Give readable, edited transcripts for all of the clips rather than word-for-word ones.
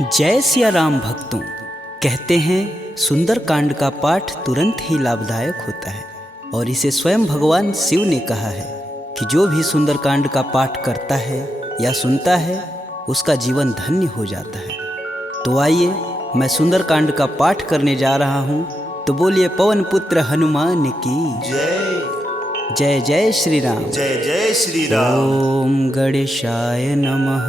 जय सिया राम भक्तों। कहते हैं सुंदरकांड का पाठ तुरंत ही लाभदायक होता है और इसे स्वयं भगवान शिव ने कहा है कि जो भी सुंदरकांड का पाठ करता है या सुनता है उसका जीवन धन्य हो जाता है। तो आइए मैं सुंदरकांड का पाठ करने जा रहा हूँ, तो बोलिए पवन पुत्र हनुमान की जय जय। जय श्री राम। जय जय श्री राम। ओम गणेशाय नमः।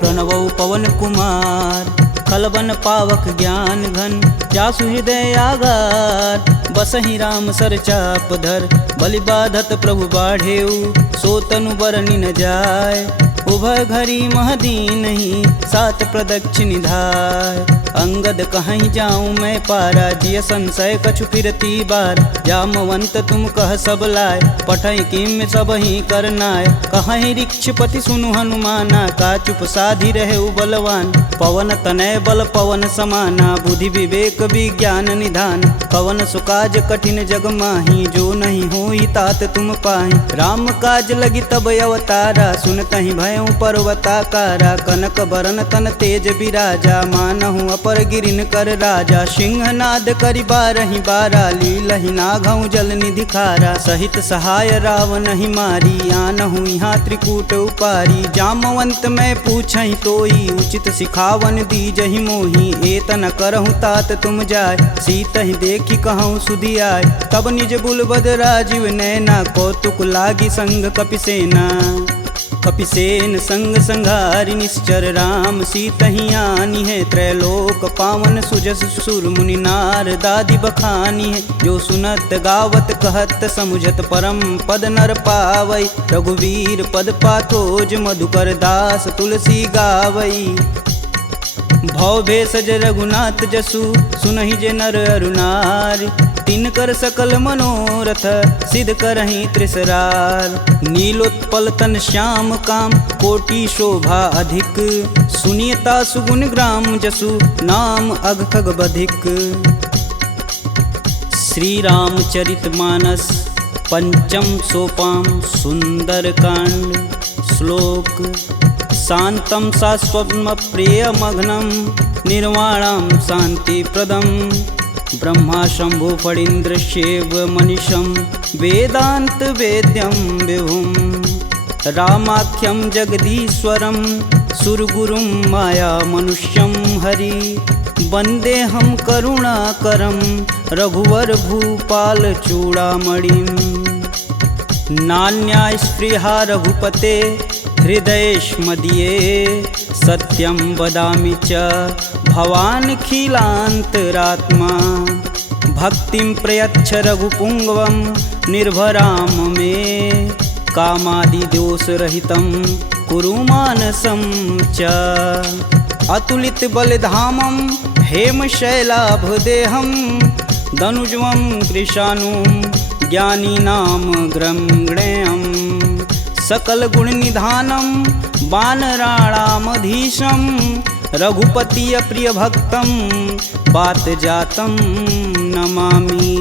प्रणवौ पवन कुमार खलबन पावक ज्ञान घन, जासु हृदय आगार बसहि राम सर चाप धर। बलि बाधत प्रभु बाढ़ेऊ, सो तनु बरनि न जाय। उभय घरी महदीन ही, सात प्रदक्षिण धाय। अंगद कहीं जाऊं मैं पारा, जिय संशय कछु फिरती बार। जामवंत तुम कह सब लाय, पठई किम सब ही करनाय। कहीं ऋक्षपति सुनु हनुमाना, का चुप साधि रहे बलवान। पवन तनय बल पवन समाना, बुद्धि विवेक विज्ञान निधान। पवन सुकाज कठिन जग माही, जो नहीं होई तात तुम पाही। राम काज लगी तब अवतारा, सुनतहि भयउ पर्वताकारा। कनक बरन तन तेज बिराजा, मानहु अपर गिरिन कर राजा। सिंहनाद करि बारहि बारा, लीलहि नाघउ जल निधि खारा। सहित सहाय रावण ही मारी, आनहु यहाँ त्रिकूट उपारी। जामवंत मैं पूछहि तोई, उचित सिखावन दीजहि मोही। एतन करहु तात तुम जाय, सीतहि देखि कहूँ सुधियाय। तब निज बुलबद राजीव नैना, कौतुक लागी संग कपिसेना। कपिसेन संग संघारि निश्चर, राम सीतहि आनी है। त्रैलोक पावन सुजस सुर मुनि नार, दादि बखानी है। जो सुनत गावत कहत समुझत, परम पद नर पावई। रघुवीर पद पाथोज, मधुकर दास तुलसी गावई। भव भेषज रघुनाथ जसु, सुनहि जे नर अरु नारी। तिनकर सकल मनोरथ, सिद्ध करहि त्रिसरार। नीलोत्पल तन श्याम काम, कोटि शोभा अधिक। सुनियता सुगुण ग्राम जसु, नाम अघ खग बधिक। श्री रामचरित मानस पंचम सोपान सुंदरकांड। श्लोक शांतं शाश्वतं प्रियमघ्नं, निर्वाणं शांतिप्रदं। ब्रह्मा शंभु फणीन्द्रशैव मनीषं, वेदांत वेद्यं विभुं। रामाख्यं जगदीश्वरं, सुरगुरुं माया मनुष्यं हरि। वन्देऽहं करुणाकरं, रघुवर भूपाल चूड़ामणिं। नान्या स्पृहा रघुपते, हृदयेष्मदीये। सत्यं वदामि च भवानखिलान्तरात्मा। भक्तिं प्रयच्छ रघुपुङ्गवं, निर्भरां मे। कामादिदोषरहितं कुरु मानसं च। अतुलित बलधामं हेमशैलाभदेहं, दनुजं कृशानुं ज्ञानिनां ग्रम्गणेयम्। सकल गुण निधानं वानराणामधीशं, रघुपति प्रिय भक्तं बात जातं नमामि।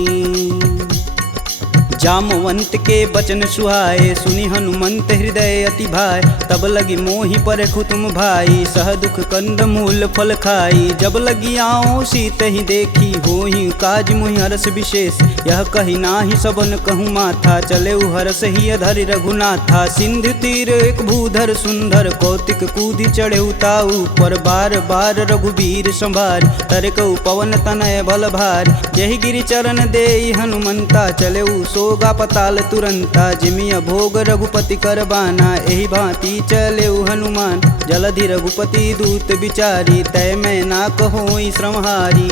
जामवंत के बचन सुहाए, सुनि हनुमंत हृदय अति भाय। तब लगी मोहि परखु तुम भाई, सह दुख कंद मूल फल खाई। जब लगी आओ सीत ही देखी, होहि काज मुहि हरस विशेष। यह कही नाही सबन कहूँ माथा, चले हरस ही अधरि रघुनाथा। सिंधु तीर एक भूधर सुंदर, कौतिक कूदि चढ़े ताऊ पर। बार बार रघुवीर संभार, तरकऊ पवन तनय बल भार। यही गिरि चरण देई हनुमंता, चले सोगा पताल तुरंता। जिमिय भोग रघुपति कर बाना, एहि भांति चले हनुमान। जलधि रघुपति दूत बिचारी, तय मैं ना कहोई श्रमहारी।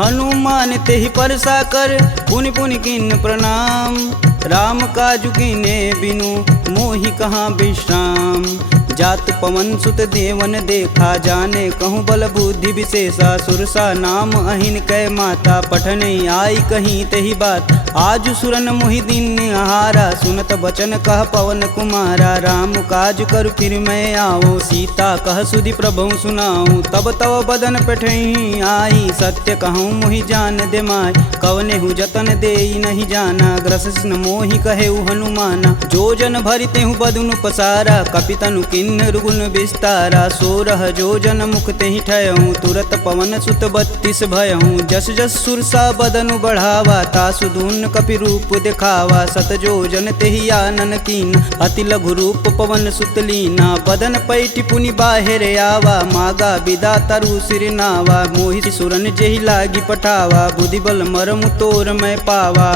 हनुमान तेहि परसा कर, पुनि पुनि किन्न प्रणाम। राम काजु कीन्हे बिनु, मोहि कहाँ विश्राम। जात पवन सुत देवन देखा, जाने कहूँ बल बुद्धि विशेषा। सुरसा नाम अहिन कै माता, पठन आई कहीं तही बात। आज सुरन मोहि दिन आहारा, सुनत बचन कह पवन कुमारा। राम काज कर फिर मैं आओ, सीता कह सुधि प्रभु सुनाऊं। तब तव बदन पठही आई, सत्य कहूँ मोहि जान दे माय। कवने हु जतन देई नहीं जाना, ग्रसिन मोहि कहेउ हनुमाना। जो जन भरिते हूँ बदनु पसारा, कपितनु किन्नर गुण विस्तारा। 16 जो जन मुख तेहि ठयहूँ, तुरत पवन सुत 32 भयहूँ। जस जस सुरसा बदनु बढ़ावा, तासु दून कपि रूप दिखावा। 7 जो जन तेहि आनन कीन, अति लघु रूप पवन सुत लीना। बदन पैठि पुनि बाहिर आवा, मागा बिदा तरु सिर नावा। मोहि सुरन जेहि लागी पठावा, बुद्धि बल मरमु तोर मैं पावा।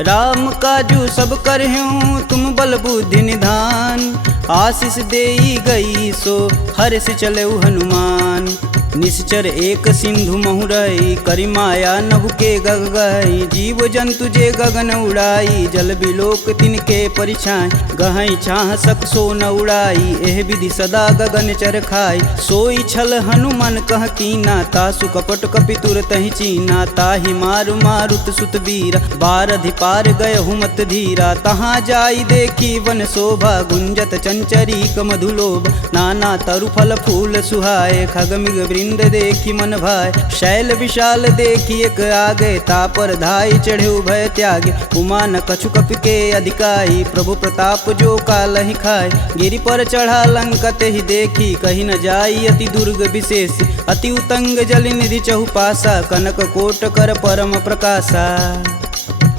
राम काजू सब करहूँ तुम बल बुद्धि निधान, आशीष देई गई सो हर्ष चले हनुमान। निश्चर एक सिंधु महुरई, करि माया नभ के गग गई। जीव जंतु जे गगन उड़ाई, जल बिलोक तिनके परिछाई। गहई छाह सक सो न उड़ाई, एह विधि सदा गगन चर खाई। सोई छल हनुमान कह कीना, तासु कपट कपि तुरत ही चीना। ताहि मारु मारुत सुत वीरा, बारधि पार गय हुमत धीरा। तहाँ जाई देखी वन शोभा, गुंजत चंचरीक मधुलोभ। नाना तरु फल फूल सुहाए, खगमिग वृंद देखी मन भाय। शैल विशाल देखी एक आगे, तापर धाई चढ़े भय त्यागे। उमा न कछु कपि के अधिकाई, प्रभु प्रताप जो कालहि खाय। गिरि पर चढ़ा लंका तेहि देखी, कही न जाई अति दुर्ग विशेष। अति उतंग जल निधि चहुपासा, कनक कोट कर परम प्रकाशा।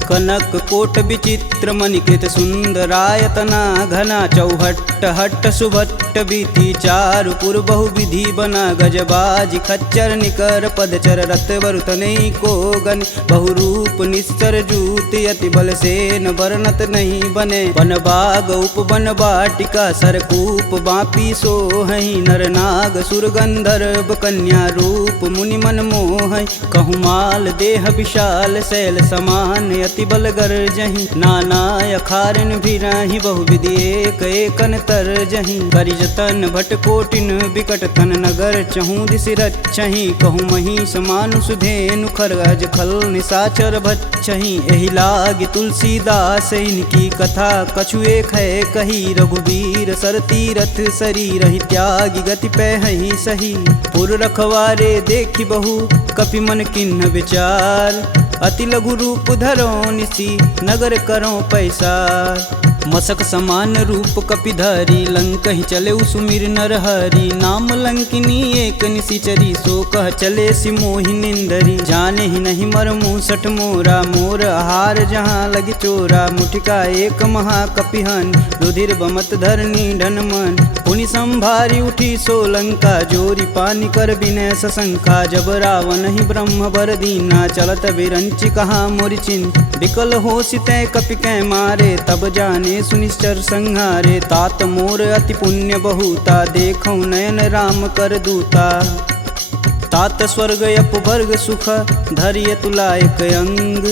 कनक कोट विचित्र मणिकृत सुंदरायतना घना। चौहट्ट हट्ट सुभट्ट बीती, चारु पुर बहु विधि बना। गजबाज खच्चर निकर पदचर, रत वरुतनई को गन। बहुरूप निश्चर जूति, अति बल सेन वर्णत नहीं बने। वन बाग उपवन बाटिका, सरकूप बापी सोहई। नर नाग सुर गंधर्व कन्या, रूप मुनि मन मोहई। कहूँ देह विशाल शैल समान, अति बल गर्जहि। नाना अखारन भिराहि, बहुविधि एक एकन तरजहि। करि जतन भट कोटिन बिकट तन, नगर चहूँ दिस रचहि। कहूँ महिष मानुष धेनु, खरगज खल निशाचर भच्छहि। एहि लागी तुलसीदास इनकी कथा, कछु एक है कही। रघुबीर सर तीरथ शरीर, ही त्यागी गति पैहि सही। पुर रखवारे देखी बहु, कपि मन किन्ह विचार। अति लघु रूप धरो निसी, नगर करो पैसार। मसक समान रूप कपिधरी, लंक ही चले सुमिर नर हरि। नाम लंकिनी एक निशिचरी, सो कह चले सि मोहि निंदरी। जाने ही नहीं मर मूसठ मोरा, मोर आहार जहाँ लगी चोरा। मुठिका एक महाकपिहन, रुधिर बमत धरनी ढन मन। पुनि संभारी उठी सो लंका, जोरी पानी कर बिनय सशंका। जब रावण ही ब्रह्म बर दीना, चलत बिरंचि कहा मोरि चिन्ह। विकल हो सितै कपि कै मारे, तब जाने सुनिश्चर संहारे। तात मोर अति पुण्य बहुता, देखौ नयन राम कर दूता। तात स्वर्ग अपवर्ग सुख, धरिय तुलायक अंग।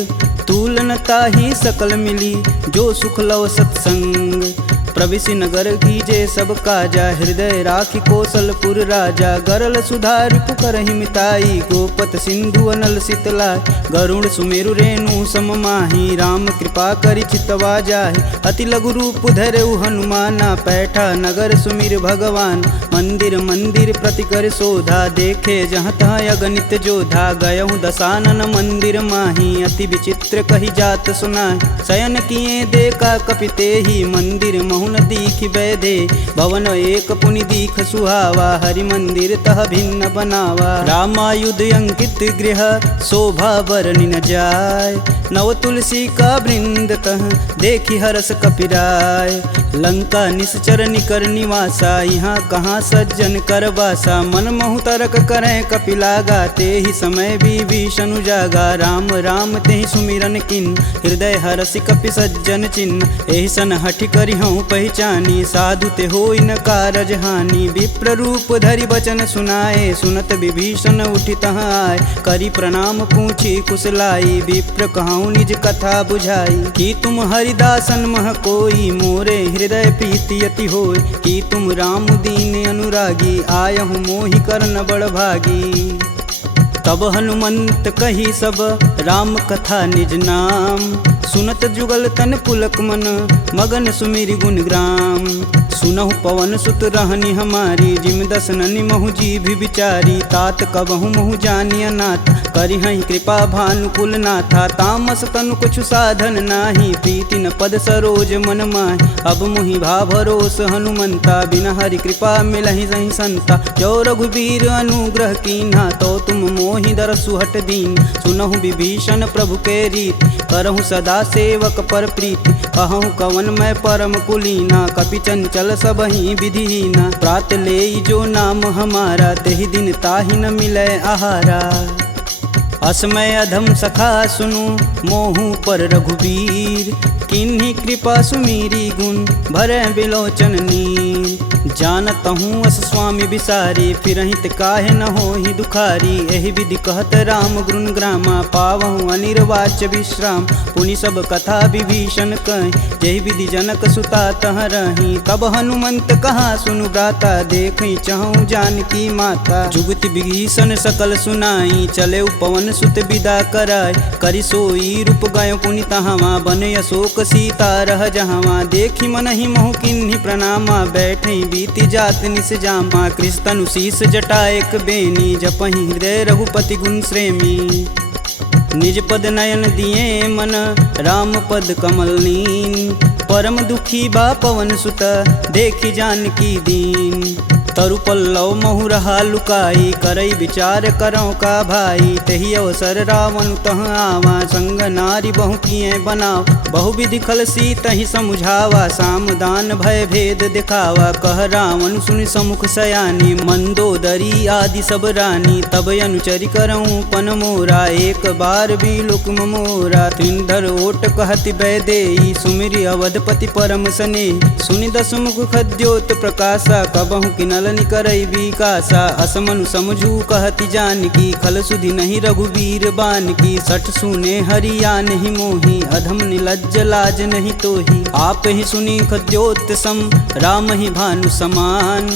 तुलन ताहि सकल मिली, जो सुख लव सत्संग। प्रविशि नगर कीजे सब काजा, हृदय राखि कौशलपुर राजा। गरल सुधार पुकरहि मिताई, गोपत सिंधु अनल शीतलाय। गरुड़ सुमेरु रेणु सम माही, राम कृपा करि चितवा जाहि। अति लघु रूप धरऊ हनुमाना, पैठा नगर सुमिर भगवान। मंदिर मंदिर प्रति कर शोधा, देखे जहाँ तहाँ अगणित जोधा। गयहु दशानन मंदिर माही, अति विचित्र कही जात सुनाय। शयन किए देखा कपि तेहि, मंदिर महुन दीख बैधे। भवन एक पुनि दीख सुहावा, हरि मंदिर तह भिन्न बनावा। रामायुध अंकित गृह, शोभा बरनि न जाय। नव तुलसी का वृंद तह, देखी हरस कपिराय। लंका निश्चर निकर निवासा, यहाँ कहाँ सज्जन कर बासा। मन महु तरक करें कपिलागा, तेहि समय विभीषण जागा। राम राम तेहि सुमिरन किन, हृदय हरसि कपि सज्जन चिन्ह। एहि सन हठि करि हूँ पहचानी, साधु ते होई न कारज हानि। विप्र रूप धरि बचन सुनाए, सुनत विभीषण उठि तहाँ आए। करि प्रणाम पूछी कुशलाई, विप्र कहूँ निज कथा बुझाई। कि तुम हरिदासन मह कोई, मोरे हृदय प्रीति अति होय। कि तुम राम दीन अनुरागी, आयहु मोहि करन बड़ भागी। तब हनुमंत कही सब राम कथा निज नाम। सुनत जुगल तन पुलक मन मगन सुमिरि गुण ग्राम। सुनहु पवन सुत रहनी हमारी जिम दसननि महु जी भी विचारी। तात कबहु महु जानिय नाथ करिहहि कृपा भानुकुल नाथा। तामस तनु कुछु साधन नाही प्रीति न पद सरोज मन माहि। अब मुहि भा भरोस हनुमंता बिन हरि कृपा मिलहि सहि संता। जो रघुबीर अनुग्रह कीन्हा तो तुम मोहि दरसु हट दीन। सुनहु विभीषण प्रभु के रीति करहु सदा सेवक पर प्रीति। कहूँ कवन मैं परम कुलीना कपि चंचल सबहि विधिहीना। प्रात लेई जो नाम हमारा तेहि दिन ताहि न मिलै आहारा। असमय अधम सखा सुनु मोहु पर रघुबीर। किन्हीं कृपा सुमीरी गुण भरै बिलोचन नीर। जानत हूँ अस स्वामी बिसारी फिरहित काहे न होहि दुखारी। एहि विधि कहत राम गुण ग्रामा पावहु अनिर्वाच्य विश्राम। पुनि सब कथा विभीषण कहि जेहि विधि जनक सुता तह रही। तब हनुमंत कहा सुनु भ्राता देखहि चहु जानकी माता। जुगति विभीषण सकल सुनाई चले पवन सुत विदा कराय। करि सोई रूप गयो पुनि तहावा बन अशोक सीता रह जहावा। देखि मनहि मोहु किन्हीं प्रणामा बैठे बीति जात निस जामा। कृष्ण शीस जटा एक बेनी जपहि हृदय रघुपति गुण श्रेमी। निज पद नयन दिए मन राम पद कमल नीन। परम दुखी बा पवन सुत देखि जानकी दीन। तरु पल्लव महु रहा लुकाई करई विचार करौ का भाई। तही अवसर रावण तह आवा संग नारी बहु किए बनाव। बहु विधि खल सी तही समुझावा साम दान भय भेद दिखावा। कह रावण सुनि समुख सयानी मंदोदरी आदि सब रानी। तब अनुचरि करऊँ पन मोरा एक बार भी लुक मोरा। त्रिंधर ओट कहति बैदेई सुमिरि अवधपति परम स्नेही। सुनि दसमुख खद्योत प्रकाशा कबहु किनल करई विकासा। असमनु समझू कहति जानकी खल सुधि नहीं रघुबीर बान की। सठ सुने हरिया नहीं मोही अधम निलज्ज लाज नहीं तोही। आप ही सुनी खद्योत सम राम ही भानु समान।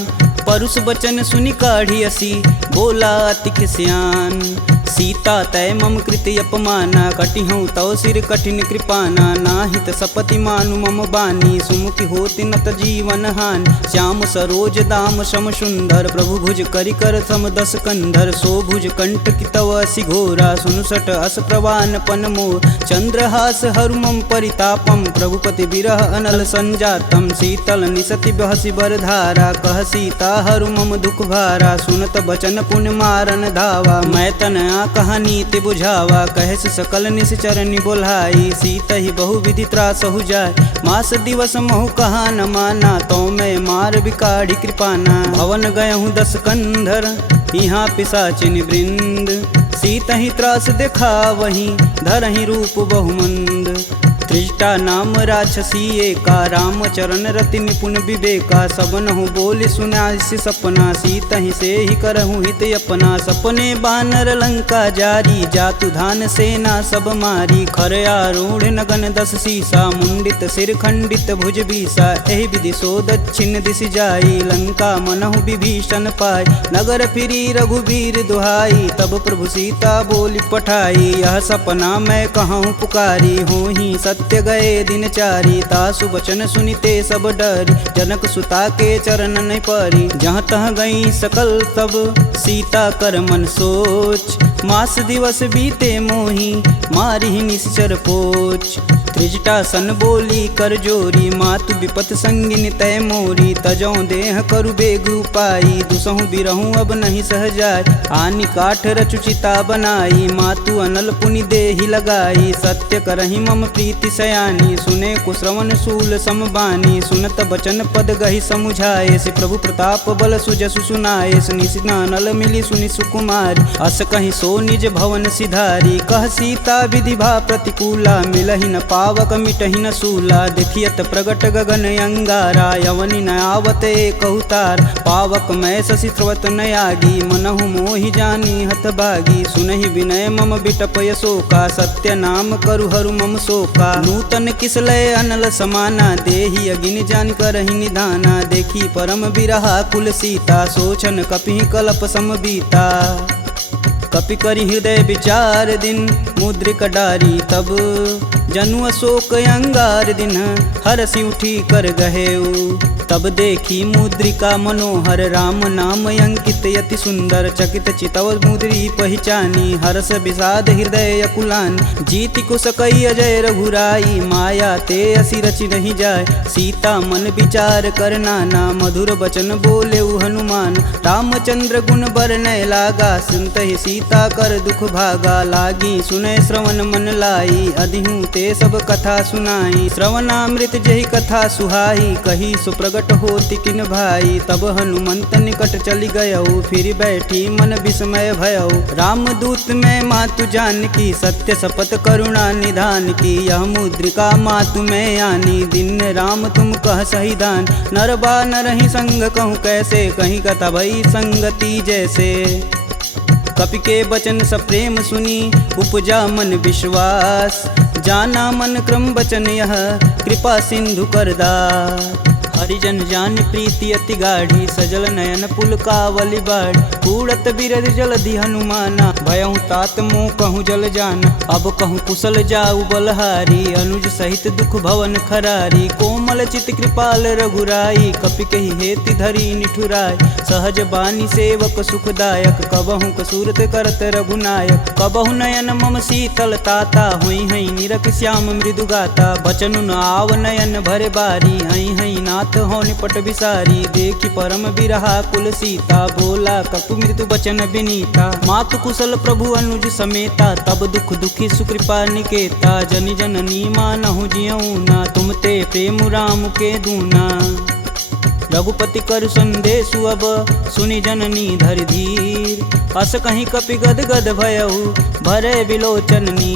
परुष बचन सुनि काढ़ी असी बोला अति खिसियान। सीता तय मम कृति अपमाना कटिहूँ तव सिर कठिन कृपाना। नाहित सपति मानु मम बानी सुमुखि होति नत जीवन हानि। श्याम सरोज दाम सम सुंदर प्रभु भुज करि कर सम दस कंधर। सो भुज कंठ की तव असि घोरा सुनुसट अस प्रवान पन मोर। चंद्रहास हरु मम परितापम प्रभुपति बिरह अनल संजातम। शीतल निसति बहसि बर धारा कह सीता हरु मम दुख भारा। सुनत बचन पुन मारन धावा मैं तन कहानी ते बुझावा। कहस सकल निश्चरनि बोलाई सीत ही बहु विधि त्रास हो जाय। मास दिवस महु कहा न माना तो मैं मार बिकाढ़ी कृपाना। भवन गयहूँ दस कंधर यहाँ पिशाचिन वृंद। सीत ही त्रास देखा वहीं धरहि रूप बहुमंद। त्रिजटा नाम राक्षसी एका राम चरण रति निपुण विवेका। सबनहु बोल सुनासि सपना सीत ही से ही करहु हित अपना। सपने बानर लंका जारी जातु धान सेना सब मारी। खर आरूढ़ नगन दस सीसा मुंडित सिर खंडित भुज बीसा। एहि विधि सो दक्षिण दिश जाई लंका मनहु विभीषण पाय। नगर फिरी रघुबीर दुहाई तब प्रभु सीता बोली पठाई। यह सपना मैं कहूँ पुकारी हूँ ही सत्य गए दिन चारी। तासु बचन सुनिते सब डरी जनक सुता के चरण नहीं परी। जहाँ तह गई सकल तब सीता कर मन सोच। मास दिवस बीते मोही मारी निश्चर पोच। त्रिजटा सन बोली कर जोरी मातु विपत संगिन तय मोरी। तजौ देह करु बेग उपाई दुसहु बिरहूँ अब नहीं सह जाय। आनि काठ रचुचिता बनाई मातु अनल पुनि देहि लगाई। सत्य करहि मम प्रीति सयानी सुने कुश्रवण शूल समबानी। सुनत बचन पद गहि समुझाए से प्रभु प्रताप बल सुजसु सुनाए। निशिना नल मिली सुनि सुकुमारी अस कहीं सो निज भवन सिधारी। कह सीता विधि भा प्रतिकूला मिलहि न पावक मिटहि न सूला। देखियत प्रगट गगन अंगारा यवनि न आवत एक अवतार। पावक मैं शशि स्रवत न आगी मनहु मोहि जानी हत भागी। सुनहि विनय मम बिटपय शोका सत्य नाम करु हरु मम शोका। नूतन किसलय अनल समाना देहि अगिन जान करहि निधाना। देखी परम बिरहा कुल सीता सोचन कपिहि कलप सम बीता। कपि करि हृदय विचार दिन मुद्रिक डारी तब जनु अशोक अंगार दिन हरसि उठी कर गहेऊ। तब देखी मुद्रिका मनोहर राम नाम अंकित यति सुंदर चकित चितव मुद्री पहचानी हर्ष विषाद हृदय अकुलान जीति को सकई अजय रघुराई माया ते असी रचि नहीं जाय सीता मन विचार कर नाना मधुर बचन बोले हनुमान रामचंद्र गुण बरनय लागा सुनत ही सीता कर दुख भागा लागी सुनय श्रवण मन लाई अधिहूँ ते सब कथा सुनाई श्रवणामृत जही कथा सुहाई कही सुप्रगट होति किन भाई। तब हनुमंत निकट चली गयऊ फिर बैठी मन विस्मय भयऊ रामदूत में मातु जानकी सत्य शपथ करुणा निधान की यह मुद्रिका मातु में आनी दिन राम तुम कह सही दान नर बा नरहि संग कहूँ कैसे कहीं कथा भई संगति जैसे। कपि के बचन सप्रेम सुनी उपजा मन विश्वास जाना मन क्रम बचन यह कृपा सिंधु करदा हरिजन जान प्रीति अति गाढ़ी सजल नयन पुल कावली बाढ़ कूड़त बिरद जलधि हनुमाना भयहु तात मोह कहूँ जल जान अब कहूँ कुशल जाऊ बलहारी अनुज सहित दुख भवन खरारी कोमल चित कृपाल रघुराई कपि कही हेति धरी निठुराय सहज बानी सेवक सुखदायक कबहु कसूरत करत रघुनायक कबहु नयन मम शीतल ताता हुई हई निरख श्याम मृदु गाता बचनु न आव नयन भरे बारी हई हई नाथ हो निपट विसारी देखी परम बिरहा कुल सीता बोला कपि मृदु बचन विनीता मातु कुशल प्रभु अनुज समेता तब दुख दुखी सुकृपा निकेता जनि जननी मानहु जियऊ ना तुम ते प्रेम राम के दूना। रघुपति कर संदेशु अब सुनि जननी धरि धीर अस कहीं कपि गद गद भयऊ भरे बिलोचननी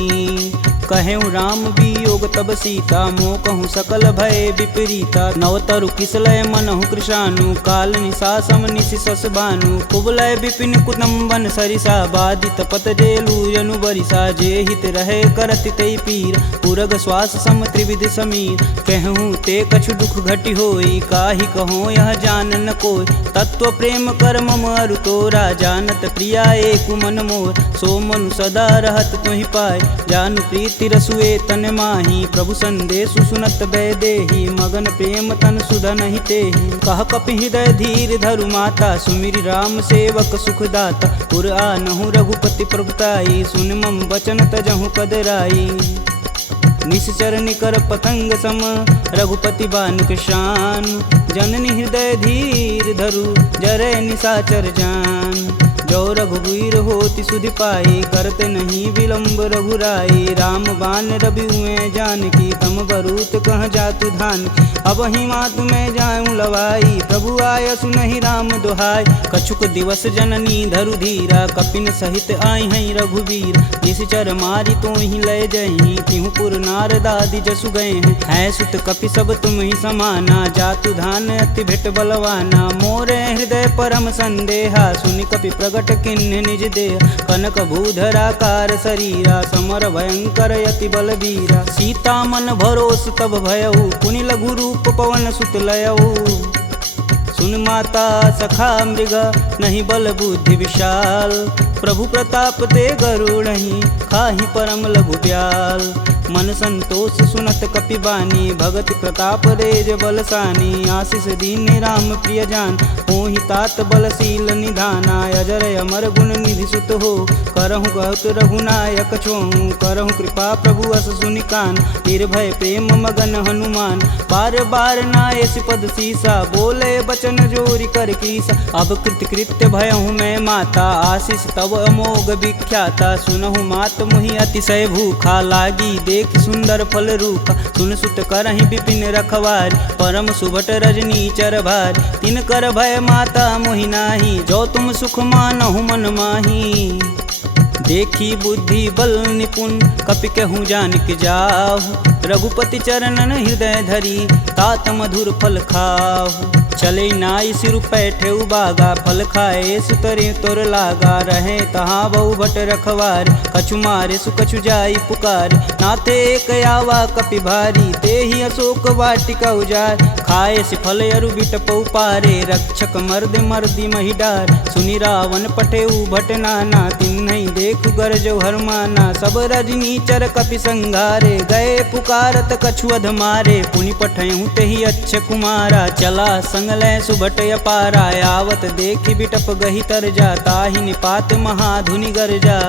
कहेऊ राम वियोग तब सीता मोह कहूँ सकल भय विपरीता नवतरु किसलय मनहु कृशानु काल निशा सम निशि सस भानु कुबलय विपिन कुटुम्बन सरिसा बाधित पत जेलु जनु बरिसा जे हित रहे करत तई पीर पुरग श्वास सम त्रिविध समीर कहूँ ते कछु दुख घटि होई काहि कहो यह जान न कोय तत्व प्रेम कर मम अरु तोरा जानत प्रिया एक मन मोर सो मनु सदा रहत तुहि पाय जानु प्रीति रसुए तन माही प्रभु संदेशु सुनत बैदेही मगन प्रेम तन सुधन ही तेहि कह कपि हृदय धीर धरु माता सुमिरि राम सेवक सुखदाता पुर आनहु रघुपति प्रभुताई सुन मम बचन तजहु कदराई निश्चर निकर पतंग सम रघुपति बानिक शान जननी हृदय धीर धरु जरे निशाचर जान जो रघुवीर होति सुधि पाई करते नहीं विलम्ब रघुराई राम बान रवि हुए जानकी तम बरूत कह जातु धान अब ही मातु में जाऊं लवाई प्रभु आय सुनहि राम दुहाई कछुक दिवस जननी धरु धीरा कपिन सहित आई हैं रघुवीर निश्चर मारी तो ही लय जही तिहु पुर नारदादि जसु गए हैं सुत कपि सब तुम ही समाना जातु धान अति भेट बलवाना मोरे हृदय परम संदेहा सुनि कपि प्रगट किन्ह निज देह कनक भूधराकार शरीरा समर भयंकर यति बलबीरा सीता मन भरोस तब भयऊ पुनि लघु रूप पवन सुत लयऊ सुन माता सखा मृग नहीं बल बुद्धि विशाल प्रभु प्रताप ते गरुड़हि खाहि परम लघु ब्याल मन संतोष सुनत कपि बानी भगति प्रताप रेज बलसानी आशीष दीन राम प्रिय जान होहि तात बलशील निधाना अजर अमर गुण निधि सुत हो करहु कहत रघुनायक छोहु करहु कृपा प्रभु अस सुनिकान निर्भय प्रेम मगन हनुमान बार बार नायस पद सीसा बोले बचन जोरी कर कीसा अब कृत्य भयहु मैं माता आशीष तब अमोघ विख्याता सुनहु मात मुहि अतिशय भूखा लागी देख सुंदर फल रूपा सुन सुत करहि विपिन रखवारी परम सुभट रजनी चर भारी तिन कर भय माता मोहि नाही जो तुम सुख मानहु मन माही देखी बुद्धि बल निपुण कपि कहूँ जानिक जाहु रघुपति चरणन हृदय धरी तात मधुर फल खाहु चले नाई सिर पैठे बागा फल खाए सुतरे तोर लागा रहे तहाँ बहु भट रखवार कछु मारे सुकछु जाई पुकार नाथे एक आवा कपि भारी ते ही अशोक वाटिका उजार खाए सिफल अरु बिटपौ पारे, रक्षक मर्द मर्दी महिडार। सुनि रावण पटेऊ भट नाना, तिन्हई देखु गरजौ हरमाना। सब रजनीचर कपि संघारे, गए पुकारत कछु अध मारे। पुनि पठयहु तेहि अच्छ कुमारा, चला संग लै सुभट अपारा। आवत देखि बिटप गहि तरजा, ताहि निपात महाधुनि गरजा।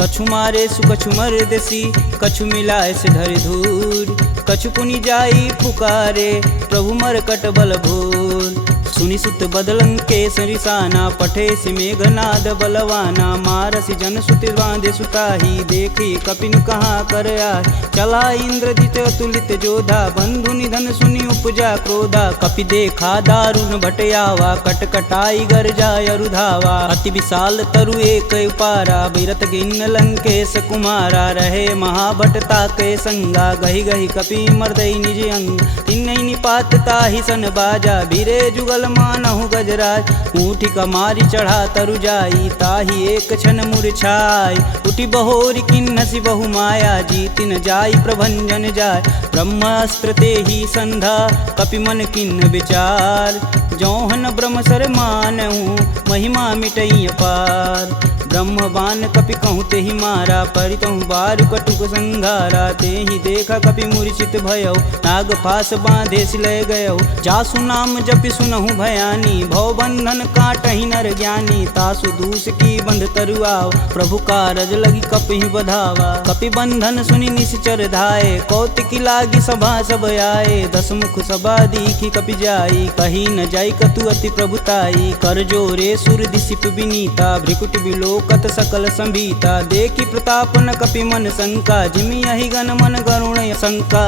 कछु मारे सु कछु मर्दसी, कछु मिलाए से धरि धूर। कछु पुनि जाई पुकारे, प्रभु मरकट बल भूर। सुनि सुत बदलंकेश रिसाना, पठे सि मेघनाद बलवाना। मारसि जन सुति बांधे सुताही, देखी कपिन कहाँ कर आए। चला इंद्रजित अतुलित जोधा, बंधु निधन सुनि उपजा क्रोधा। कपि देखा दारुण भटयावा, कटकटाई गर्जा अरुधावा। अति विशाल तरु एक उपारा, बिरत गिन्न लंकेश कुमारा। रहे महाभटता के संगा, गहि गहि कपि मर्दई निज अंग। तिन्हई निपात ताहि सन बाजा, भीरे जुगल मानहु गजराज। ऊँठी कमारी चढ़ा तरु जाई, ताहि एक क्षण मूर्छाई। उठि बहोरी किन्नसी बहु माया, जीति न जाई प्रभंजन जाय। ब्रह्मास्त्र तेहि संधा, कपि मन किन्न विचार। जौहन ब्रह्म सर मानहु, महिमा मिटई अपार। ब्रह्म बान कपि कहूँ तेहि मारा, परितहु बारु कटुक संघारा। तेहि देखा कपि मूर्छित भयउ, नाग पास बांधे सिलय गयउ। जासु नाम जपि सुनहु भयानी, भव बंधन काटहि नर ज्ञानी। तासु दूस की बंध तरुआव, प्रभु कारज लगी कपि बधावा। कपि बंधन सुनि निश्चर धाये, कौतिकी लागी सभा सब आए। दस मुख सभा दीखी कपि जाई, कही न जाई कतु अति प्रभुताई। कर जोरे सुर दिसिप विनीता, भ्रिकुट बिलोकत सकल संभीता। देखी प्रताप न कपि मन शंका, जिमि यही गण मन गरुण शंका।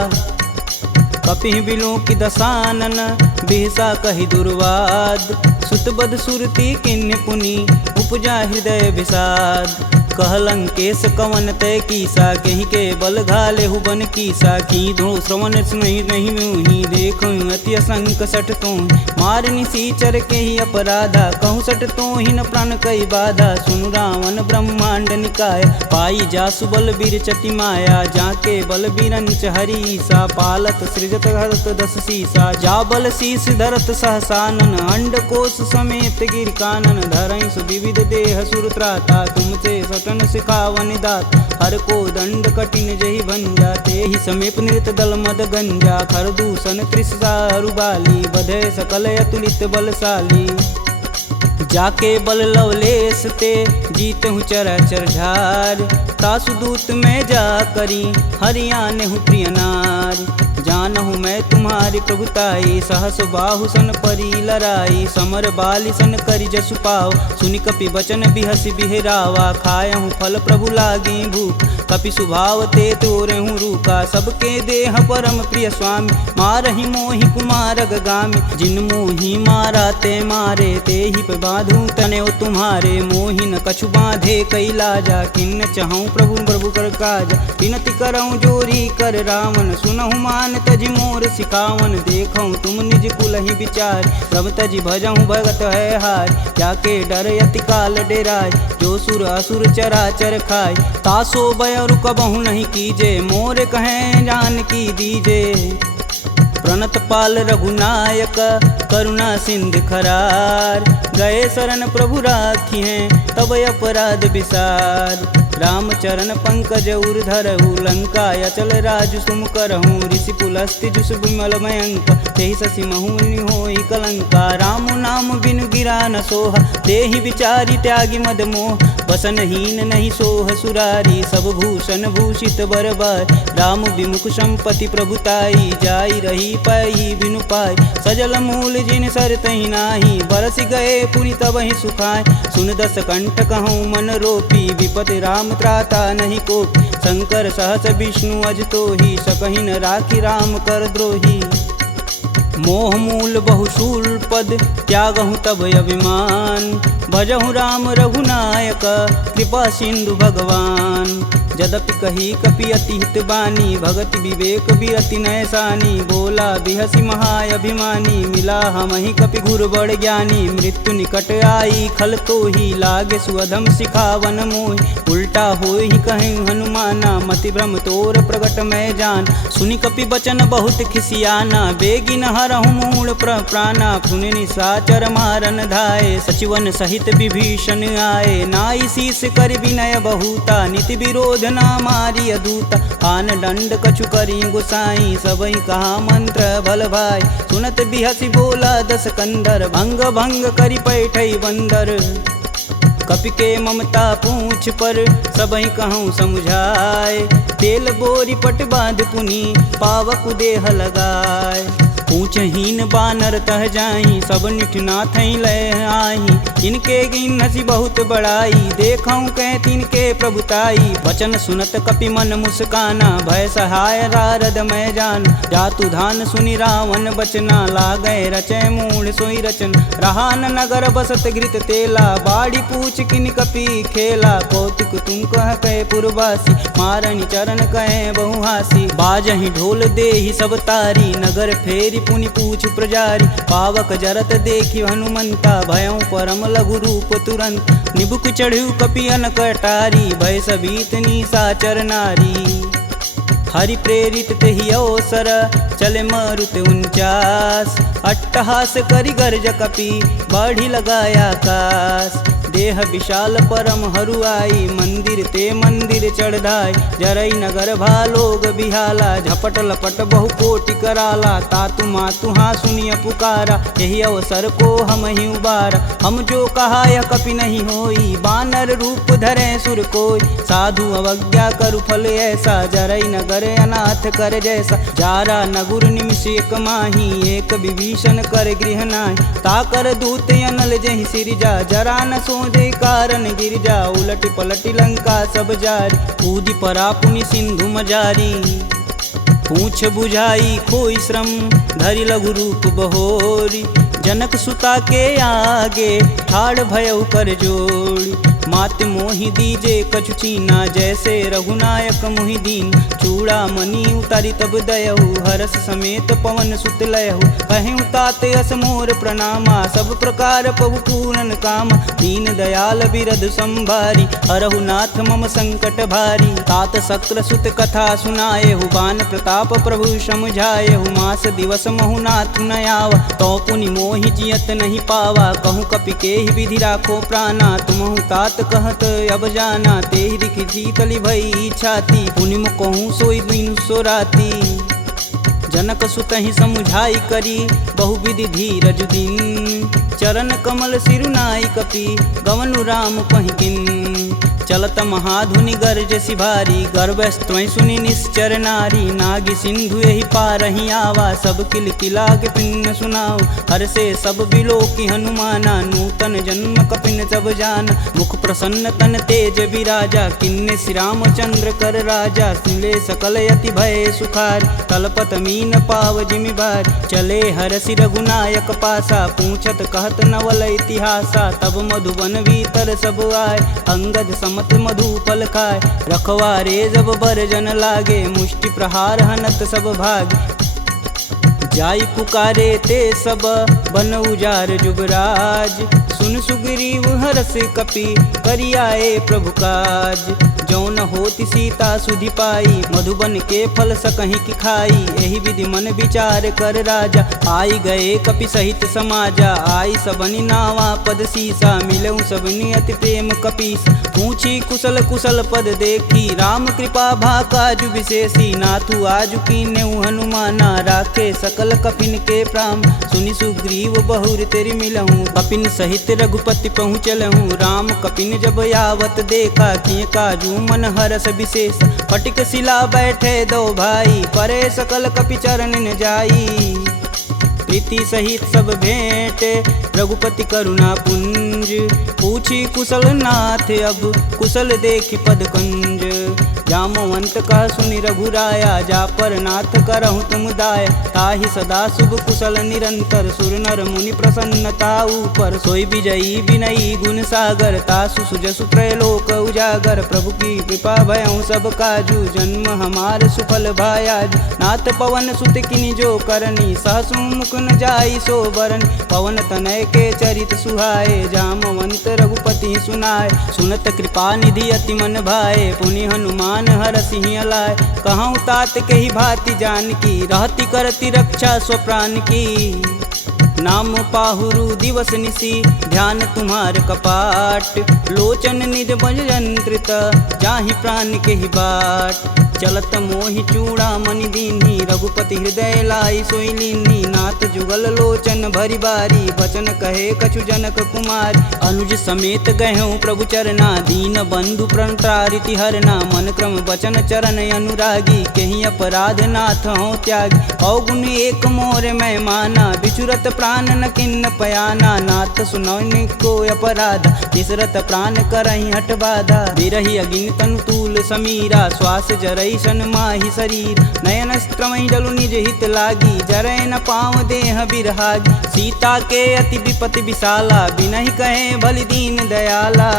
कपि बिलों की दसानन, बिहसा कहि दुर्वाद। सुतबद सुरती किन्य पुनि, उपजा हृदय विषाद। कहलंकेश कवन तय कीसा, कहीं के बल घाले हुबन कीसा। की धो श्रवण नहीं नहीं मुहि, देखो अति असंक सठ तो। मार निसीचर के ही अपराधा, कहूँ सठ तो ही न प्राण कई बाधा। सुनु रावण ब्रह्मांड निकाय, पाई जासु बल बीर चति माया। जाके बल बीरंच हरीसा, पालत सृजत हरत दस सीसा। जा बल शीस धरत सहसानन, अंड कोश समेत गिर कानन। धरई सुविविध देह सुर त्राता, तुमसे सटन सिखावन दात। हर को दंड कठिन जहि भंजा, तेहि समीप नृत दल मद गंजा। खर दूषण त्रिसारु बाली, बधे सकल अतुलित बलशाली। जाके बल लवलेश ते, जीतहु चराचर झार। तासु दूत में जा करी, हरियाने हूँ प्रिय नार। जानहु मैं तुम्हारी प्रभुताई, सहस बाहु सन परी लराई। समर बाली सन करि जसु पाव, सुनि कपि बचन बिहसि बिहरावा। खायहु फल प्रभु लागी भूख, कपि सुभाव ते तोरहु रूखा। सबके देह परम प्रिय स्वामी, मारहि मोहि कुमार गामी। जिन मोहि मारा ते मारे, तेहि पे बांधु तने तुम्हारे। मोहि न कछु बांधे कैलाजा, किन्न चहु प्रभु प्रभु कर काजा। विनति करऊँ जोरी कर रावण, सुनहु मान तजि मोर सिखावन। देखऊँ तुम निज कुलहि विचार, प्रभ तजि भजहु भगत है हार। जाके डर यति काल डेराय, जो सुर असुर चराचर खाय। तासो भय रुकबहु नहीं कीजे, मोर कहें जान की दीजे। प्रणत पाल रघुनायक, करुणा सिंध खरार। गए शरण प्रभु राखी हैं, तब अपराध विसार। रामचरण पंकज उर धरहु, लंका अचल राजु सुम करहूँ। ऋषि पुलस्ति जुस विमल मयंक, तेहि शशि महुनि होई कलंका। राम नाम बिनु गिरा न सोहा, देहि विचारी त्यागी मद मोह। वसनहीन नहीं सोह सुरारी, सब भूषण भूषित बरबार। राम विमुख संपत्ति प्रभुताई, जाई रही पाई बिनु पाई। सजल मूल जिन सर तहि नाही, बरस गए पुनि तबहि सुखाय। सुन दस कंठ कहूँ मन रोपी, विपति राम त्राता नहीं कोपी। शंकर सहस विष्णु अज तोहि, सकहि न राखी राम कर द्रोही। मोह मूल बहुशूल पद, त्यागहु तब अभिमान। भजहु राम रघुनायक, कृपा सिंधु भगवान। यद्यपि कही कपि अति हित बानी, भगति विवेक बिरति नैसानी। बोला बिहसी महाअभिमानी, मिला हमहि कपि गुर बड़ ज्ञानी। मृत्यु निकट आई खल तो ही, लागे सुअधम सिखावन मोहि। उल्टा होई कहीं हनुमाना, मति भ्रम तोर प्रगट मैं जान। सुनि कपि बचन बहुत खिसियाना, बेगिन हरहु मूल प्राणा। सुनि निशाचर मारन धाये, सचिवन सहित विभीषण आए। नाई शीस कर विनय बहुता, नीति विरोध ना मारी अदूता। आन दंड कछु करी गुसाई, सबई कहा मंत्र भल भाई। सुनत बिहसी बोला दस कंदर, भंग भंग करि पैठई बंदर। कपि के ममता पूछ पर, सबई कहूँ समझाए। तेल बोरी पट बांध पुनी, पावक देह लगाए। पूछहीन बानर तह जाही, सब निठना थई लय आही। इनके गिन हसी बहुत बड़ाई, देखऊँ कह तिनके प्रभुताई। वचन सुनत कपि मन मुस्काना, भय सहाय रारद मैं जान। जातु धान सुनि रावण बचना, लागय रचय मूढ़ सोई रचन। रहान नगर बसत घृत तेला, बाड़ी पूछ किन कपि खेला। कौतुक तुम कह कहे पुरवासी, मारणी चरण कहे बहुहासी। बाजहि ढोल देहि सब तारी, नगर फेरी पुनि पूछ प्रजारी। पावक जरत देखि हनुमंता, भयउ परम लघु रूप तुरंत। निबुक चढ़ू कपियन कटारी, भय सबीत निशाचर नारी। हरि प्रेरित तेहि अवसर, चले मारुत 49। अट्टहास करि गर्ज कपि, बाढ़ी लगाया आकाश। देह विशाल परम हरुआई, मंदिर ते मंदिर चढ़ाई। जरई नगर भालोग बिहाला, झपट लपट बहु कोटि कराला। तातु मातु हाँ सुनिय पुकारा, यही अवसर को हम ही उबारा। हम जो कहा यह कपि नहीं होई, बानर रूप धरे सुर कोई। साधु अवज्ञा करु फल ऐसा, जरई नगर अनाथ कर जैसा। जारा नगुर निमिष एक माही, एक विभीषण कर गृह नाहि। ताकर दूत अनल जहि सिरजा, जरा न सोजे कारण गिरजा। उलटि पलटि लंका सब जारी, कूदि परा पुनि सिंधु मजारी। पूछ बुझाई खोई श्रम, धरि लघु रूप बहोरी। जनक सुता के आगे, ठाड़ भयउ कर जोड़ी। मात मोहि दीजे कछु चीना, जैसे रघुनायक मोहि दीन। चूड़ा मणि उतारी तब दयहु, हरस समेत पवन सुत लयहु। कहें तात यस मोर प्रणामा, सब प्रकार प्रभु पूरन काम। दीन दयाल बिरध संभारी, हरहु नाथ मम संकट भारी। तात शक्र सुत कथा सुनाएहु, बान प्रताप प्रभु समझाएहु। मास दिवस महु नाथ न आवा, तो पुनि मोहि जियत नहीं पावा। कहूँ कपि के ही विधि राखो प्राणा, तुमहु तात कहत अब जाना। तेहि दिखि शीतली भई छाती, पुनि कहूँ सोई दिन सो राती। जनक सुतहि समुझाई करी, बहुविधि धीरज दिन। चरण कमल सिरुनाई कपि, गवनु राम पहिकिन। चलत महाधुनि गर्ज सिभारी, गर्भस्त्वं सुनि निश्चर नारी। नागी सिंधु यही पारहि आवा, सब किल किलाग पिन्न सुनाओ। हर से सब बिलोकि हनुमाना, नूतन जन्म कपिन सब जान। मुख प्रसन्न तन तेज विराजा, किन्ने श्री रामचंद्र कर राजा। सिले सकल यति भय सुखार, तलपत मीन पाव जिमि भार। चले हरसि रघुनायक पासा, पूछत कहत नवल इतिहासा। तब मधुबन भीतर सब आए, अंगद मत मधुपल खाए। रखवारे जब बरजन लागे, मुष्टि प्रहार हनत सब भाग। जाई पुकारे ते सब, बन उजार जुबराज। सुन सुग्रीव हरस कपि, करियाए प्रभु काज। जौन होति सीता सुधि पाई, मधुबन के फल सकहि की खाई। एहि विधि मन विचार कर राजा, आई गए कपि सहित समाजा। आई सबनि नावा पद सीसा, मिलऊँ सबनि अति प्रेम कपीस। पूछी कुशल कुशल पद देखी, राम कृपा भाकाजु विशेषी। नाथु आजु कीन्यउ हनुमाना, राखे सकल कपिन के प्राम। सुनि सुग्रीव बहुर तेरि मिलहूँ, कपिन सहित रघुपति पहुँचलहूँ। राम कपिन जब यावत देखा, किए काजू मन हरस विशेष। फटिक शिला बैठे दो भाई, परे सकल कपि चरण न जाई। प्रीति सहित सब भेंट, रघुपति करुणा पुंज। पूछी कुशल नाथ अब, कुशल देखि पद कंज। जामवंत कह सुनि रघुराया, जा पर नाथ करहु तुम दाया। ताहि सदा शुभ कुशल निरंतर, सुर नर मुनि प्रसन्नता ऊपर। सोई विजयी विनयी गुण सागर, तासु सुजसु त्रैलोक उजागर। प्रभु की कृपा भयउ सब काजू, जन्म हमार सुफल भायाज। नाथ पवन सुत किनि जो करनी, सहसु मुख न जाई सो बरन। पवन तनय के चरित सुहाए, जामवंत रघुपति सुनाए। सुनत कृपा निधि अति मन भाए, पुनि हनुमान हर सिंह लाए। कहूँ तात के ही भांति जानकी, रहती करती रक्षा स्वप्राण की। नाम पाहुरु दिवस निसी, ध्यान तुम्हार कपाट। लोचन निज बज यंत्रित, जाहि प्राण के ही बाट। चलत मोहि चूड़ामणि दीन्ही, रघुपति हृदय लाई सोई लीन्ही। नाथ जुगल लोचन भरी बारी, बचन कहे कछु जनक कुमार। अनुज समेत गहूँ प्रभु चरना, दीन बंधु प्रणतारिति हरना। मन क्रम बचन चरण अनुरागी, कहीं अपराध नाथ हो त्यागी। अवगुण एक मोर मैं माना, बिचुरत प्राण न किन्न पयाना। नाथ सुनौनि को अपराध, तिसरत प्राण करहि हठ बाधा। बिरहि अगिन तनु तूल समीरा, श्वास जरई सन माहि शरीर। नयन स्त्रमहि जलु निज हित लागी, जरै न पाँव देह बिरहागी। सीता के अति विपति विशाला, बिनहि कहे बलि दीन दयाला।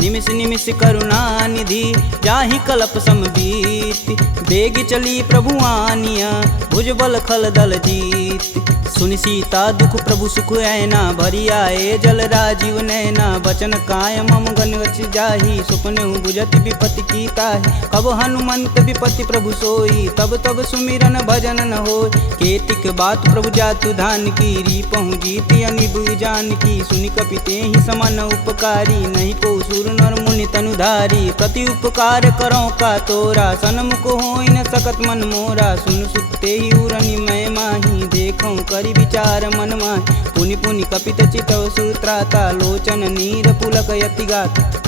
निमिष निमिष करुणा निधि, जाहि कल्प समबीत। बेग चली प्रभु आनिया, भुजबल खल दल जीत। सुनि सीता दुख प्रभु सुख ऐना, भरी आए जल राजीव नैना। बचन काय मम गन गच जाहि, सुपने बुझत विपति की ताहि। कब हनुमंत विपति प्रभु सोई, तब तब सुमिरन भजन न होय। केतिक बात प्रभु जातु धान की, रीपहु जीति अनिब जानकी। सुनि कपि तेहि समान उपकारी, नहीं को सुर नर मुनि तनुधारी। प्रति उपकार करो का तोरा, सन्मुख होई न सकत मन मोरा। सुन सुते ही उरनि मैं माही, देखूं करि विचार मन माहि। पुनि पुनि कपित चितव सुत्राता, लोचन नीर पुलक यति गात।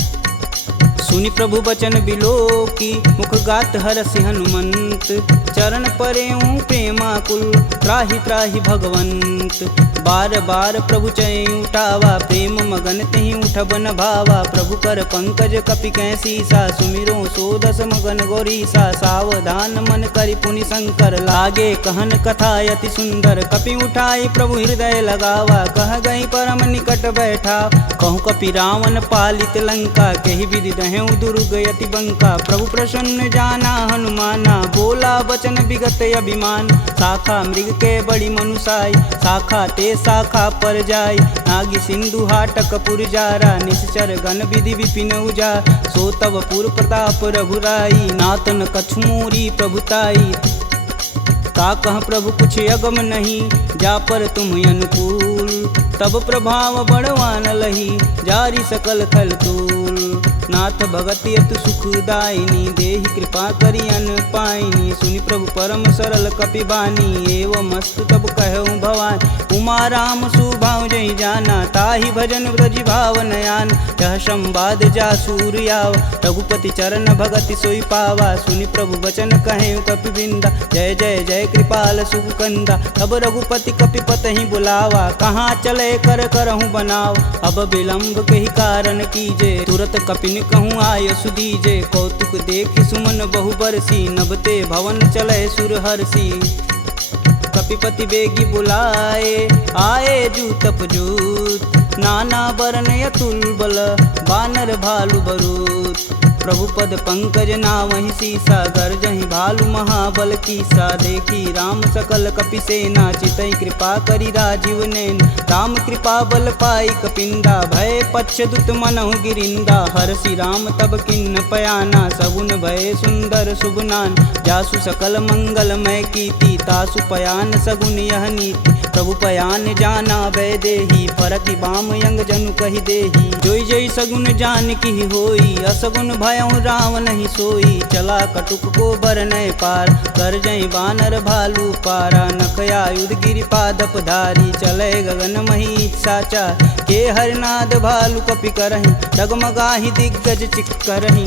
सुनि प्रभु बचन बिलोकी, मुख गात हरसि हनुमंत। चरण परेऊँ प्रेमाकुल, त्राहि त्राहि भगवंत। बार बार प्रभु चै उठावा, प्रेम मगन तेहि उठब न भावा। प्रभु कर पंकज कपि कै सीसा, सुमिरो सो दस मगन गौरीसा। सावधान मन करि पुनि शंकर, लागे कहन कथा अति सुंदर। कपि उठाई प्रभु हृदय लगावा, कह गई परम निकट बैठा। कहूँ कपि रावण पालित लंका, केहि विधि दहें दुर्ग यति बंका। प्रभु प्रसन्न जाना हनुमाना, बोला बचन विगत अभिमान। शाखा मृग के बड़ी मनुसाई, शाखा ते शाखा पर जाई। नागी सिंधु हाटक पुर जारा, निश्चर गण विधि विपिन उजा। सो तब पुर प्रताप रघुराई, नातन कछु मोरी प्रभुताई। का कह प्रभु कुछ अगम नहीं, जा पर तुम अनुकूल। तब प्रभाव बड़वान लही, जारी सकल खल तूल। नाथ भगति अतु सुखदायिनी, देहि कृपा करि अन पाइनी। सुनि प्रभु परम सरल कपि बानी, एवं मस्तु तब कहूँ भवानी। उमा राम सुभाव जहि जाना, ताहि भजन ब्रज भाव नयान। यह संवाद जा सूर आवा, रघुपति चरण भगति सोई पावा। सुनि प्रभु बचन कहें कपि बिंदा, जय जय जय कृपाल सुख कंदा। तब रघुपति कपि पतहि बुलावा, कहाँ चले कर करहूँ बनाव। अब विलंब के ही कारण कीजे, तुरत कपिन कहूँ आय सुदीजे। कौतुक देखि सुमन बहु बरसी, नभते भवन चले सुर हरसी। कपिपति बेगी बुलाए, आए जूतप जूत। नाना बरन अतुल बल, बानर भालु बरूत। प्रभु पद पंकज नावहि सीसा, गर्जहि भालु महाबल कीसा। देखी राम सकल कपि सेना, चितई कृपा करि राजीव नैन। राम कृपा बल पाई कपिंदा, भय पच्छ दुत मनहु गिरिंदा। हरसि राम तब किन्न पयाना, सगुन भय सुंदर शुभ नान। जासु सकल मंगलमय कीर्ति, तासु पयान सगुन यह नीति। प्रभु पयान जाना भय देही, फरकि बाम यंग जनु कहि देही। जोई जोई सगुन जान की होई, असगुन भयउ रावण ही सोई। चला कटुक को बरनय पार, कर जय बानर भालू पारा। नखया युध गिरि पादप धारी, चले गगन मही साचा। के हरनाद भालू कपि करहि, डगमगाहि दिग्गज चिक्करहि।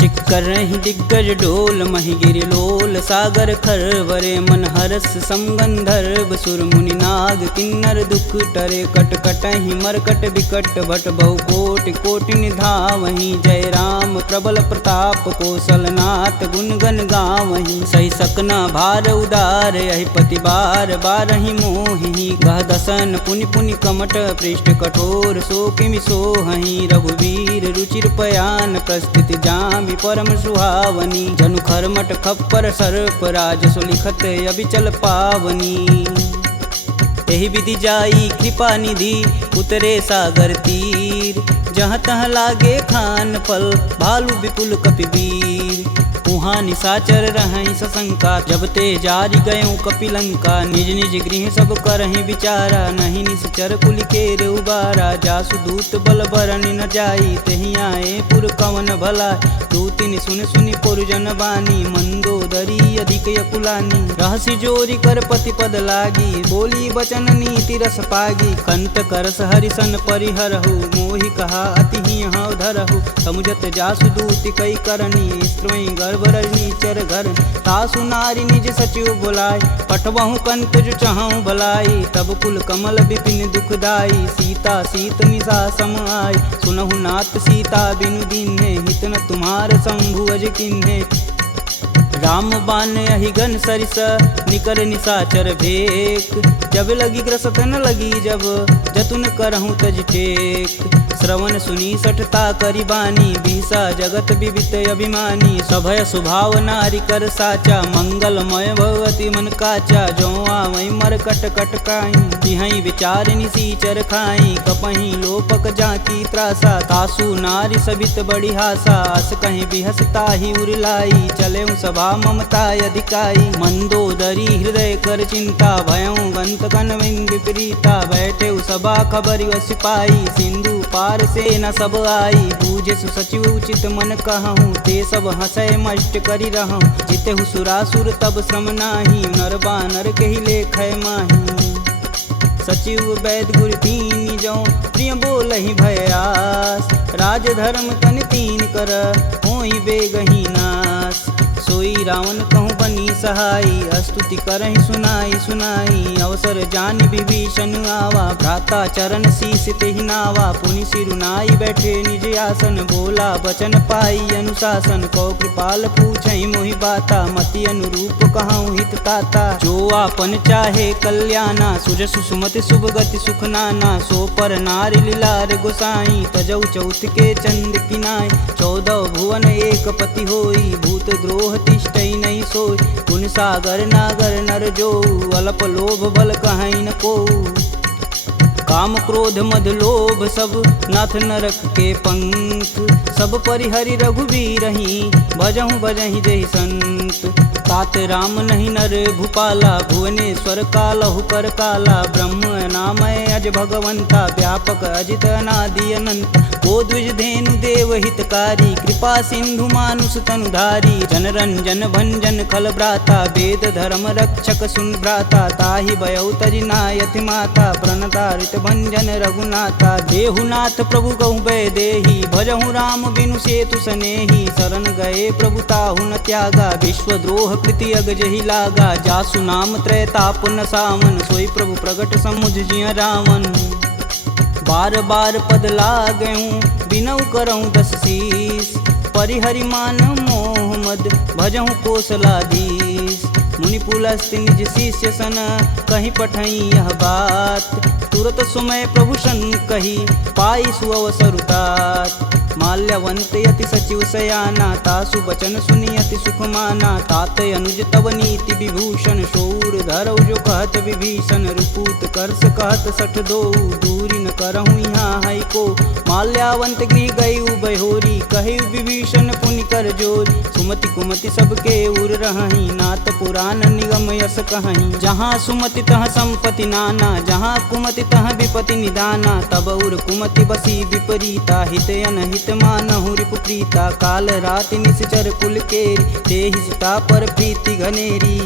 चिक्करहि दिग्गज डोल, महि गिरि लोल सागर खरवरे। मन हरस समगंधर्व सुर मुनि नाग किन्नर दुख टरे कट कटहि मरकट विकट भट बहु कोटि कोटि निधावहि जय राम प्रबल प्रताप कौशलनाथ गुण गण गावहि सही सकना भार उदार यही पति बार बारहि मोहि गह दसन पुनि पुनि कमट पृष्ठ कठोर सो किमि सोहहि रघुवीर रुचिर पयान प्रस्थिति जामि परम सुहावनी जनु खरमट खप्पर सर्प राज सुलिखत अबिचल पावनी एहि विधि जाई कृपा निधि उतरे सागर तीर जहाँ तहाँ लागे खान पल भालू विपुल कपिवीर उहाँ निशाचर रहहि सशंका जब ते जारि गयों कपिलंका निज निज गृह सब करहि विचारा नहीं निश्चर कुल केर उबारा जासु दूत बल बरनि न जाई तेहि आए पुर कवन भला दूतिन सुन सुनि पुरजन बानी मंदोदरी अधिक यकुलानी रहसि जोरी कर पति पद लागी बोली बचन नीति रस पागी कंत करस हरिसन परिहरहु मोहि कहा अति हौ धरहु समुझत जासु दूति कई करनी स्त्रोई गर्भ रजनी चर घर तासु नारी निज सचिव बुलाय पठवहु कंत जो चहु भलाई तब कुल कमल विपिन दुखदाई सीता सीत निशा सम आय सुनहु नाथ सीता बिनु दीन्हे हित न तुम्हार शंभु अज किन्हे राम बान अहिगन सरिस निकर निशाचर भेक जब लगी ग्रसत न लगी जब जतुन करहूँ तज टेक श्रवण सुनी सठता करी बानी बीसा जगत विवित अभिमानी सभय स्वभाव नारी कर साचा मंगलमय भगवती मन काचा जो आवै मर कट कट काई जिहई विचार निसीचर खाई कपही लोपक जाकी त्रासा तासु नारी सबित बड़ी हासा अस कहीं बिहसता ही उरलाई चले सभा ममता अधिकाई मंदोदरी हृदय कर चिंता भयं गंत कन विपरीता बैठे सभा खबर सिपाही सिंधु पार से न सब आई बूझे सुसचिव उचित मन कहूँ ते सब हंसय मष्ट करी रहूँ जिते सुरासुर तब श्रम नाही नर बानर के ही लेख माही सचिव वैद गुरु तीन जो प्रिय बोल ही भयास राज धर्म तन तीन कर होई बेगही नास सोई रावण कहूँ बनी सहाई स्तुति करहि सुनाई सुनाई अवसर जान विभीषण आवा भ्राता चरण शीस तेहि नावा पुनि सिरुनाई बैठे निज आसन बोला बचन पाई अनुशासन कौ कृपाल पूछहि मोहि बाता मति अनुरूप कहूँ हित ताता जो आपन चाहे कल्याणा सुजस सुमति शुभ गति सुख नाना सो पर नारी लीलार गोसाई तजौ चौथ के चंद किनाय 14 भुवन एक पति होई भूत द्रोह तिष्ठई नहीं सोई गुण सागर नागर नर जो अल्प लोभ बल कहीं न को काम क्रोध मद लोभ सब नाथ नरक के पंख सब परिहरि रघुवीर ही भजहु भजहि जहि संत तात राम नहीं नर भूपाला भुवनेश्वर कालहु कर काला ब्रह्म नामय अज भगवंता व्यापक अजित अनादि अनंत को द्विज धेनु देव हितकारी कृपा सिंधु मानुष तनुधारी जन रंजन भंजन खल भ्राता वेद धर्म रक्षक सुन भ्राता ताहि भयउ तजि नायति माता प्रणतारित भंजन रघुनाथा देहुनाथ प्रभु गहु भय देहि भजहु राम बिनु सेतु सनेहि शरण गए प्रभु ताहु न त्यागा विश्वद्रोह कृति अग जहि लागा जासु नाम त्रैताप न सावन सोई प्रभु प्रगट समुझ जिय रावण बार बार पद लागऊं बिनऊ करऊं 10 शीस परिहरि मान मोह मद भजहु कोसलाधीश मुनि पुलस्त्य निज शिष्य सन कहीं पठई यह बात तुरत सुमय प्रभु सन कही पाई सुअवसरुतात माल्यवंत यति सचिव सयाना तासु बचन सुनि अति सुख माना तात अनुज तव नीति विभूषण शौर धरऊ जो कहत विभीषण रुपूत करस कहत सठ दो दूरी न करहु यहाँ है को माल्यावंत गृह गई बहोरी कही विभीषण पुनि कर जोरी सुमति कुमति सबके उर रही नाथ पुराण निगम यस कहीं जहाँ सुमति तह संपत्ति नाना जहाँ कुमति तह विपति निदाना तब उर कुमति बसी विपरीता हित अनहित मानहु रिपुप्रीता काल राति निश्चर कुल केरी तेहि सुता पर प्रीति घनेरी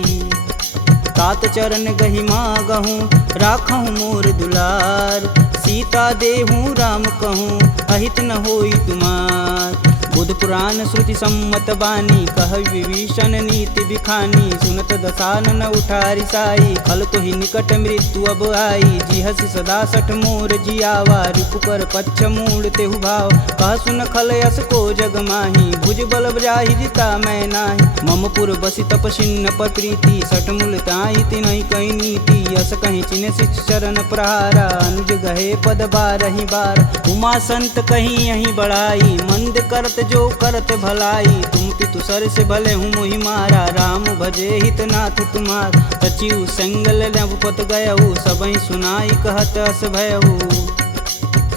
तात चरण गहि मागहूँ राखहूँ मोर दुलार सीता देहूँ राम कहूँ अहित न होई तुमार बुध पुराण श्रुति सम्मत बानी कह विभीषण नीति बिखानी सुनत दसानन उठारी साई खल तो ही निकट मृत्यु अब आई जी हसी सदा सठ मोर जियावा रिपुकर पच्छ मूड तेहु भाव कह सुन खल यस को जग माही भुज बल जाहि जिता मैं नाही मम पुर बसी तपसिन्न पर प्रीति सठ मूल ताई तिनहि कही नीति यस कहीं चिन्ह शिष चरण प्रहारा अनुज गहे पद बारहि बार उमा संत कहीं यही बढ़ाई मंद करत जो करत भलाई तुम पितु सर से भले हूँ मोहि मारा राम भजे हित नाथ तुम्हार सचिव संगल नभपत गयहु सबहि सुनाई कहत अस भयहु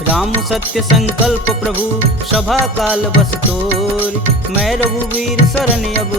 राम सत्य संकल्प प्रभु सभा काल बस तोरी मैं रघुवीर शरण अब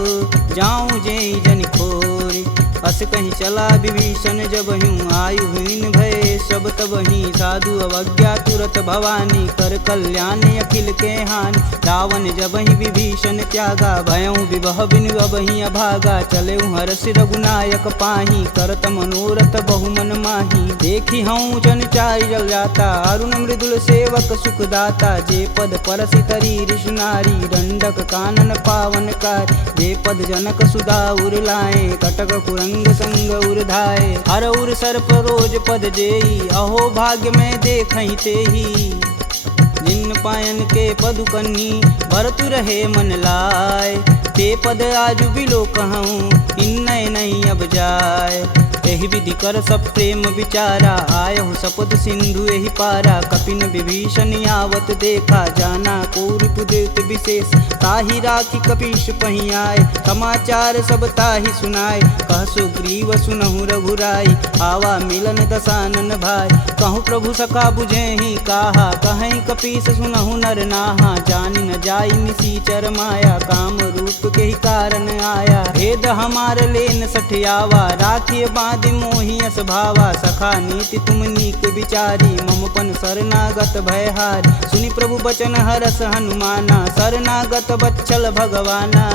जाऊं जेई जन खोरी अस कहीं चला विभीषण जब हूँ आयुहीन भय सब तब ही साधु अवज्ञा तुरत भवानी कर कल्याण अखिल के हानि रावण जब ही विभीषण त्यागा भयऊ विभह बिनु अब ही अभागा चले हरस रघुनायक पाही करत मनोरथ बहुमन माही देखी हूँ जन चारि जल जाता अरुण मृदुल सेवक सुखदाता जे पद परसि तरी ऋषि नारी दंडक कानन पावन कार जे पद जनक सुधा उर लाए कटक कुरंग संग उर्धाए हर उर सर्प रोज पद जेई अहो भाग्य में देखहि तेही जिन पायन के पदु कन्ही भरतु रहे मन लाय ते पद आजु बिलो कहूँ इन नहीं अब जाय एहि विधि कर सब प्रेम विचारा आयहु सपद सिंधु एहि पारा कपिन विभीषण आवत देखा जाना कौरपुदेत विशेष ताहि राखी कपीश पही आए समाचार सब ताहि सुनाए कह सुग्रीव सुनहु रघुराई आवा मिलन दसानन भाई कहूँ प्रभु सखा बुझे ही काहा कहीं कपीस सुनहु नर नाहा जानि न जाई निसीचर माया काम रूप के ही कारण आया भेद हमार लेन सठियावा राखिए बांध मोहि अस भावा सखा नीति तुम नीक विचारी ममपन शरणागत भयहार सुनि प्रभु बचन हरस हनुमाना शरणागत बच्चल भगवाना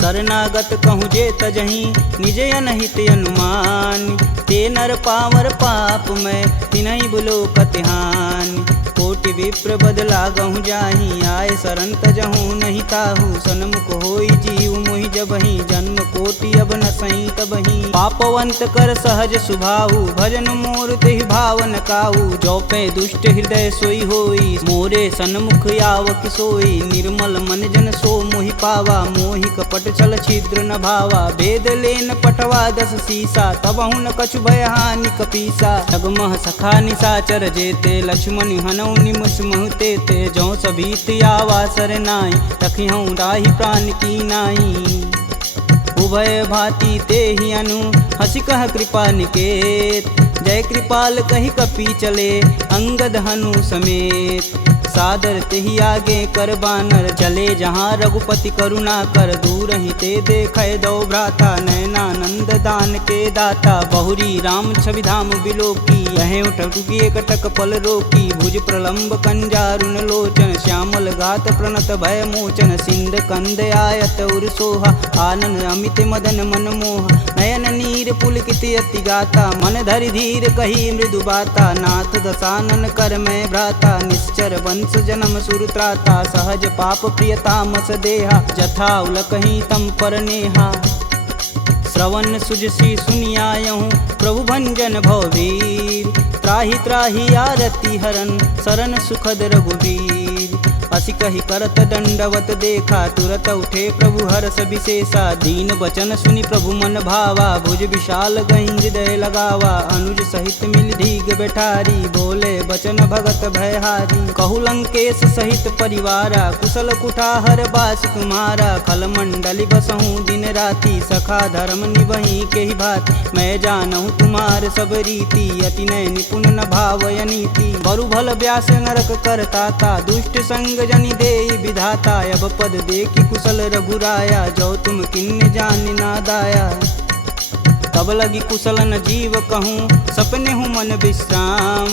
शरणागत कहूँ जे तजही निज अनहित अनुमान ते नर पावर पाप में तिनहि बुलो कतिहान कोटि विप्र बदला गहूँ जाही आए शरण तजहूँ नहीं ताहू सन्मुख होई जीव मोहि जबहि जन्म कोटि अब न सही तबहि पापवंत कर सहज सुभाऊ भजन मोर तेहि भावन काऊ जो पे दुष्ट हृदय सोई होई मोरे सन्मुख आव किसोई निर्मल मन जन सो मोहि पावा मोहि कपट छल छिद्र न भावा भेद लेन पटवा दस सीसा तबहु न कछु भय हानि कपीसा जगमह सखा निसाचर जेते लक्ष्मण हनौ निमस महते ते जो सभीत आवा सरनाई तखिहूँ राही प्राण की नाई उभय भांति ते ही अनु हसी कह कृपा निकेत जय कृपाल कही कपी चले अंगद हनु समेत सादर तेहि आगे कर बानर चले जहाँ रघुपति करुणा कर दूर ही ते देखे दो भ्राता नयनानंद दान के दाता बहुरी राम छवि धाम बिलोकी यह उठुकी एकटक पल रोकी भुज प्रलंब कंजारुन लोचन श्यामल गात प्रणत भय मोचन सिंध कंद आयत उर सोहा आनन अमित मदन मन मोह नयन नीर पुलकित अति गाता मन धरि धीर कही मृदु बाता नाथ दसानन कर मैं भ्राता निश्चर वंश जन्म सुरत्राता सहज पाप प्रियतामस देहा जथा उलकही तम पर नेहा श्रवण सुजसी सुनियायहूँ प्रभु भंजन भववीर त्राहि त्राहि आरती हरन शरण सुखद रघुवीर असी कही करत दंडवत देखा तुरत उठे प्रभु हरस विशेषा दीन बचन सुनि प्रभु मन भावा भुज विशाल गही हृदय लगावा अनुज सहित मिल धीग बैठारी बोले बचन भगत भयहारी कहु लंकेश सहित परिवारा कुशल कुठाहर बास तुम्हारा खल मंडली बसहूँ दिन राति सखा धर्म निबही के ही भात मैं जानहूँ तुम्हार सब रीति अति नय निपुण न भावय नीति बरु भल व्यास नरक करता दुष्ट संग जनि देई विधाता अब पद देखी कुशल रघुराया जो तुम किन्न जान ना दाया तब लगी कुशल न जीव कहूँ सपने हूँ मन विश्राम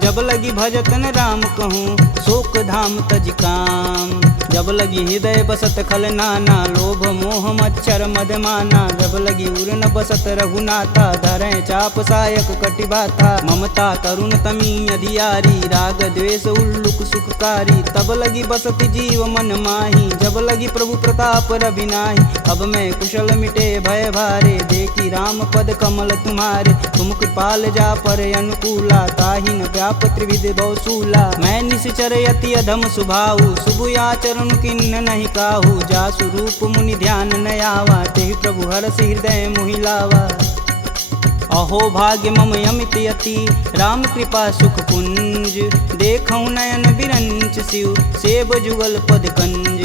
जब लगी भजतन राम कहूँ शोक धाम तज काम जब लगी हृदय बसत खल नाना लोभ मोह मच्छर मदमाना, जब लगी उर न बसत रघुनाथा, धरें चाप सायक कटिबाथा, ममता करुण तमी अधियारी, राग द्वेष उल्लुक सुखकारी, तब लगी बसत जीव मन माही, जब लगी प्रभु प्रताप रविनाही, अब मैं कुशल मिटे भय भारे, देखी राम पद कमल तुम्हारे, तुम कृपाल जा पर अनुकूला, ताहि न व्याप त्रिविध बहुसूला, मैं निश्चर यति अधम सुभाऊ, शुभ आचरण किन्न नहीं काहू, जासु रूप मुनि ध्यान न आवा, तेहि प्रभु हरष हृदय मोहि लावा। अहो भाग्य मम यमित यति, राम कृपा सुख पुंज, देखऊँ नयन बिरंच शिव, सेब जुगल पद कंज,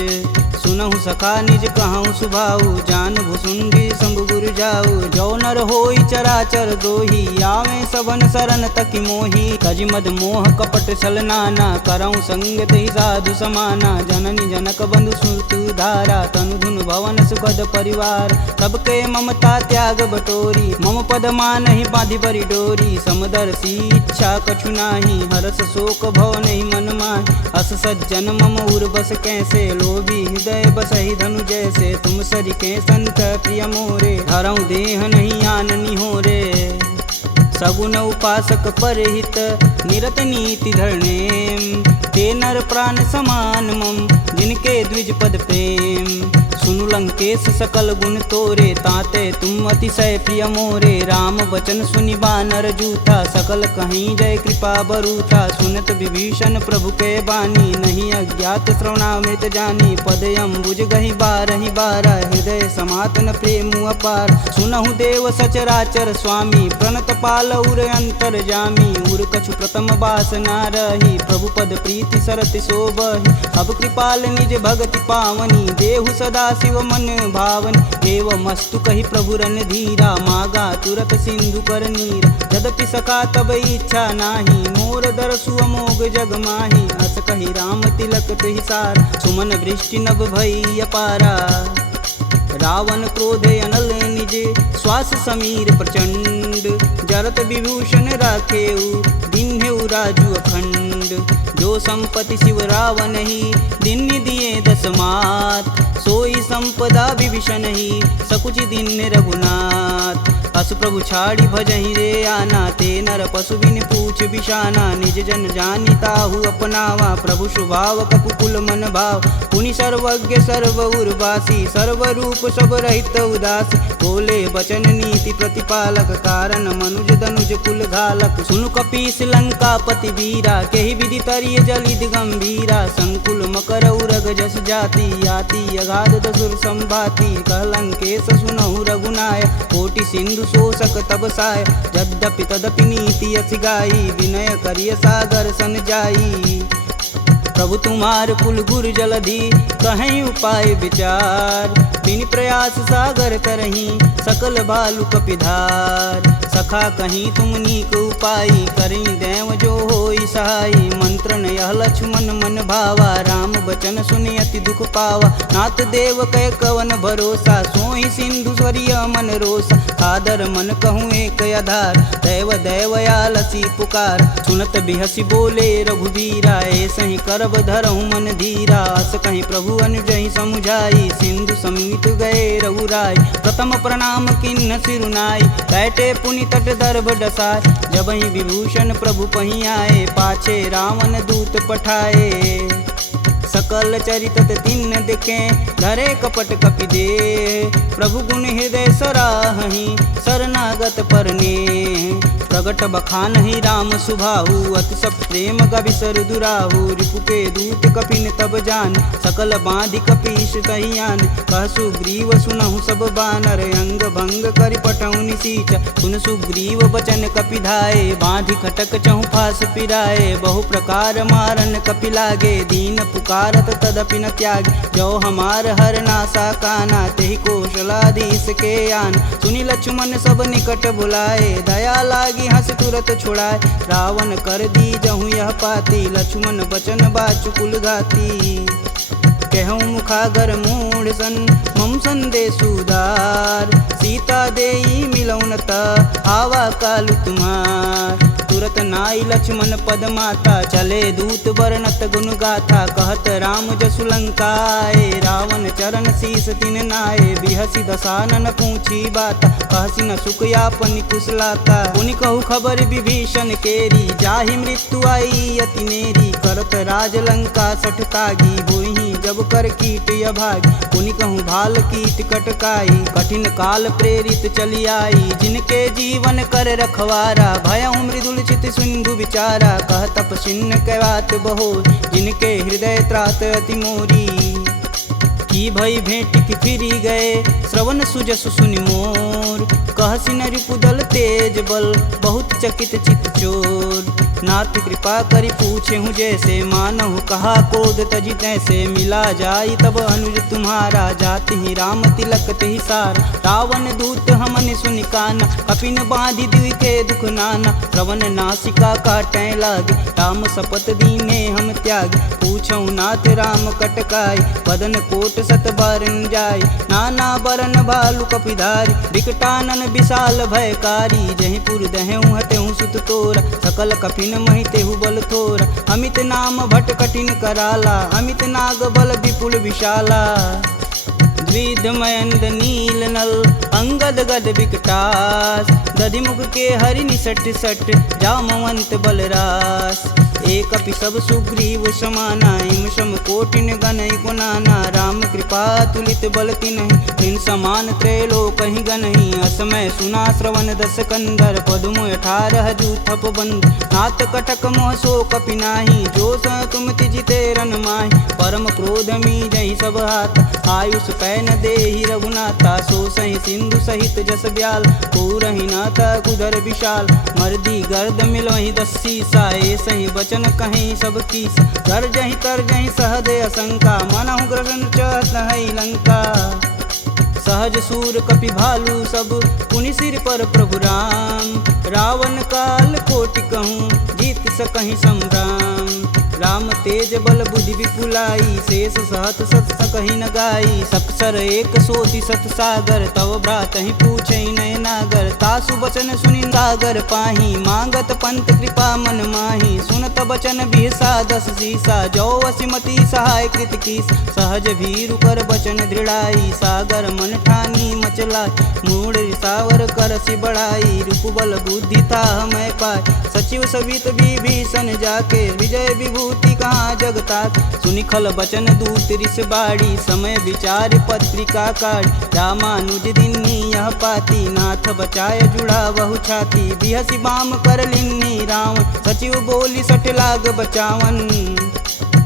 सुनहु सखा निज कहूँ सुभाऊ, जान भुसुंडी शंभु गुरु जाऊ, जो नर होई चराचर द्रोही, आवे सबन शरण तकि मोही, तज मद मोह कपट छल नाना, करऊँ संगत ही साधु समाना, जननी जनक बंधु सुत धारा, तनु धुन भवन सुखद परिवार, सबके ममता त्याग बटोरी, मम पद मानहि बांधि बरी डोरी, समदर्शी इच्छा कछु नाही, हरस शोक भव नहीं मन माहि, अस सज्जन मम उर बस कैसे, लोभी हृदय बसहि धनु जैसे, तुम सरिके संत प्रिय मोरे, धरऊँ देह नहीं आननी हो रे, सगुन उपासक परहित, निरत नीति धरणेम, ते नर प्राण समान मम, जिनके द्विज पद प्रेम, सुनु लंकेश सकल गुण तोरे, ताते तुम अतिशय प्रिय मोरे, राम बचन सुनि बानर जूथा, सकल कहीं जय कृपा बरूथा, सुनत विभीषण प्रभु के बानी, नहीं अज्ञात श्रवणामृत जानी, पद अम्बुज गहि बारहि बारा, हृदय समातन प्रेम अपार, सुनहु देव सचराचर स्वामी, प्रणत पाल उर अंतर जामी, उर कछु प्रथम बास ना रही, प्रभु पद प्रीति सरति शोभहि, अब कृपाल निज भगति पावनी, देहु सदा शिव मन भावन, एवं मस्तु कही प्रभु रन धीरा, मागा तुरत सिंधु कर नीर, यद्यपि सका तब इच्छा नाही, मोर दरसु अमोघ जग माही, अस कही राम तिलक तुहिसार, सुमन वृष्टि नभ भई अपारा, रावण क्रोध अनल निज, श्वास समीर प्रचंड, जरत विभूषण राखेऊ, दिन्हेऊ राजु अखंड, जो संपत्ति शिव रावण ही, दिन दिए दस मात, सोई संपदा विभीषण ही, सकुच दिन रघुनाथ, अस प्रभु छाड़ी भजहि रे आना, ते नर पशु बिन पूछ बिशाना, निज जन जानि ताहु अपनावा, प्रभु स्वभाव कपुकुल मन भाव, पुनि सर्वज्ञ सर्व उर्वासी, सर्व रूप सब रहित उदासी, बोले बचन नीति प्रतिपालक, कारण मनुज धनुज कुल घालक, सुनु कपीस लंकापति वीरा, केहि विधि तरिय जलिद गंभीरा, संकुल मकर उरग जस जाति, याति अगाध दसुर संभाति, कहलंकेश सुनहु रघुनाय, कोटि सिंधु शोषक तब साय, यद्यपि तदपि नीति अति गाई, विनय करिय सागर सन जाई, प्रभु तुम्हार कुल गुर जलधि, कहीं उपाय विचार, बिन प्रयास सागर तरही, सकल भालु कपिधार, सखा कहीं तुम नीक उपाय, करी देव जो होई सहाई, मंत्रन यह लक्ष्मण मन भावा, राम बचन सुनि अति दुख पावा, नाथ देव कै कवन भरोसा, सोई सिंधु स्वरिय मन रोसा, आदर मन कहूँ एक आधार, दैव दैवयालसी पुकार, सुनत बिहसी बोले रघुबीरा, ऐसे ही करब धरहु मन धीरा, अस कहीं प्रभु अनुजहि समुझाई, सिंधु समीत गए रघुराय, प्रथम प्रणाम किन्न सिरुनाई, बैठे पुनि तट दर्भ डसाय, जबहि विभूषण प्रभु पही आए, पाछे रावण दूत पठाए, सकल चरित तिन्न दिखे, धरे कपट कपि दे, प्रभु गुण हृदय सराहि, शरणागत परने, प्रगट बखानहि राम सुभाहु, अति सब प्रेम गविसर दुराहु, रिपु के दूत कपिन तब जान, सकल बांधि कपीश कहियान, कह सुग्रीव सुनहु सब बानर, अंग भंग करि पटौनि निसीच, सुन सुग्रीव बचन कपिधाए, बांधि खटक चहु फास पिराए, बहु प्रकार मारन कपि लागे, दीन पुकारत तदपि न त्यागे, जो हमार हर नासा काना, तेहि कौशलाधीश के आन, सुनि लक्ष्मण सब निकट बुलाए, दया लागी हंस तुरत छुड़ाए, रावण कर दी जहूँ यह पाती, लक्ष्मण बचन बाचुकुल घाती, कहूँ मुखागर मूढ़ सन, मम संदेश उदार, सीता देई मिलौन ता, आवा कालु तुम्हार, तुरत नाई लक्ष्मण पद माता, चले दूत वर्णत गुण गाथा, कहत राम जसु लंकाए, रावण चरण शीस तिन नाये, बिहसी दसानन पूछी बात, कहसी न सुख यापन कुशलाता, पुनि कहु खबर विभीषण केरी, जाहि मृत्यु आई अति नेरी, करत राज लंका सठ तागी, होहि जब कर कीट अभागी, पुनि कहूँ भाल कीट कटकाई, कठिन काल प्रेरित चली आई, जिनके जीवन कर रखवारा, भयउ मृदुल चित सिंधु विचारा, कह तपसिन्न कैवात बहो, जिनके हृदय त्रात अति मोरी, की भई भेंट की फिरी गए, श्रवण सुजस सुनि मोर, कहसी न रिपुदल तेज बल, बहुत चकित चित चोर, नाथ कृपा करि पूछे हूँ जैसे, मानहु कहा क्रोध तजि तैसे, मिला जाई तब अनुज तुम्हारा, जाति ही राम तिलक तेहि सार, रावण दूत हमन सुनि काना, कपिन बांधि दिव्य के दुख नाना, श्रवण नासिका काटै लागे, राम शपथ दीने हम त्याग, पूछऊ नाथ राम कटकाई, बदन कोट सत बारन जाय, नाना बरन भालु कपिधारी, विकटानन विशाल भयकारी, जहि पुर दहु हतेहु सुत तोरा, सकल कपिन महि तेहु बल थोरा, अमित नाम भट कठिन कराला, अमित नाग बल विपुल विशाला, द्विध मयंद नील नल, अंगद गद विकटास, दधिमुख के हरि निसट सट, जामवंत बलरास, एक अपि सब सुग्रीव समाना, इम सम कोटिन गनहि गुनाना, राम कृपा तुलित बल तिन्हि, तिन समान त्रैलोक ही गनहि, असमय सुना श्रवण दस कंदर, पदुम 18 जूथप बंद, नाथ कटक मोह सो कपि नाही, जो स तुम तिजिते रन माहि, परम क्रोध मी जहि सब हाथ, आयुष पै न देहि रघुनाथा, सो सहि सिंधु सहित जस ब्याल, पूरहि नाथ कुधर विशाल, मर्दी गर्द मिलहि 10 सीसा, सही बचन कहीं सब कीस, गर्जहि तरजहि सहदे असंका, मनहु ग्रसन चहत है लंका, सहज सूर कपि भालू सब, पुनि सिर पर प्रभु राम, रावण काल कोटि कहूँ, जीत सकहि संग्राम, राम तेज बल बुद्धि विपुलाई, शेष सहत सत सकहि न गाई, सपसर एक सोति सत सागर, तव भ्रातहि पूछहि नय नागर, तासु बचन सुनि सागर पाही, मांगत पंत कृपा मन माही, सुनत बचन बिहसा 10 सीसा, जो वसिमति सहाय कृत कीस, सहज भीरु कर बचन दृढ़ाई, सागर मन ठानी मचला, मूढ़ रिसावर करसि बढ़ाई, रूप बल बुद्धि था मैं पाय, सचिव सवित विभीषण जाके, विजय विभूति कहाँ जगतात, सुनि खल बचन दूत रिस बाड़ी, समय विचार पत्रिका काढ़, रामानुज दिन्नी यह पाती, नाथ बचाय जुड़ा बहु छाती, बिहसी बाम कर लिन्नी रावण, सचिव बोली सठ लाग बचावन,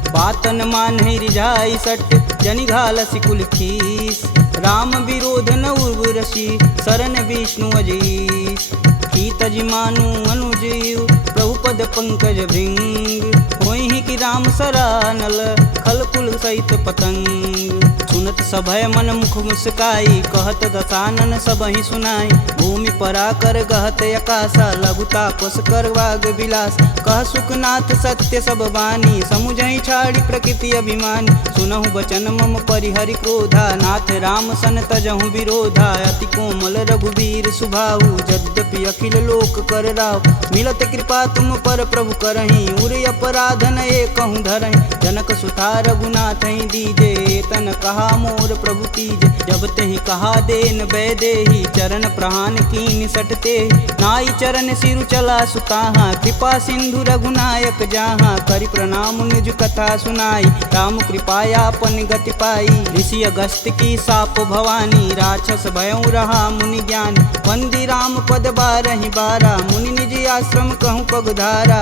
बातन मान रिझाई सट, जनि घालसि कुल खीस, राम विरोध न उर्वरसी, शरण विष्णु अजीस, की तज मानु अनुजीव, प्रभु पद पंकज भृंग, होहि कि राम सरानल, खल कुल सहित पतंग, सुनत सभय मन मुख मुस्काई, कहत दसानन सबहि सुनाई, भूमि परा कर गहत अकासा, लघुता पस कर वाग विलास, कह सुखनाथ सत्य सब बानी, समुझहि छाड़ी प्रकृति अभिमानी, सुनहु बचन मम परिहरि क्रोधा, नाथ राम सन तजहु विरोधा, अति कोमल रघुवीर सुभाऊ, यद्यपि अखिल लोक कर राव, मिलत कृपा तुम पर प्रभु करहि, उर अपराधन एकहु धरहि, जनक सुता रघुनाथ ही दीजे, तन कहा मोर प्रभु कीजे, जब तेहि कहा देन बैदेही, चरण प्रहान कीन सटते, नाई चरण सिरु चला सुताहा, कृपा सिंधु रघुनायक जहाँ, करि प्रणाम निज कथा सुनाई, राम कृपायापन गति पाई, ऋषि अगस्त की साप भवानी, राक्षस भयउ रहा मुनि ज्ञान, वंदी राम पद 12 बारा, मुनि निज आश्रम कहूँ पगधारा,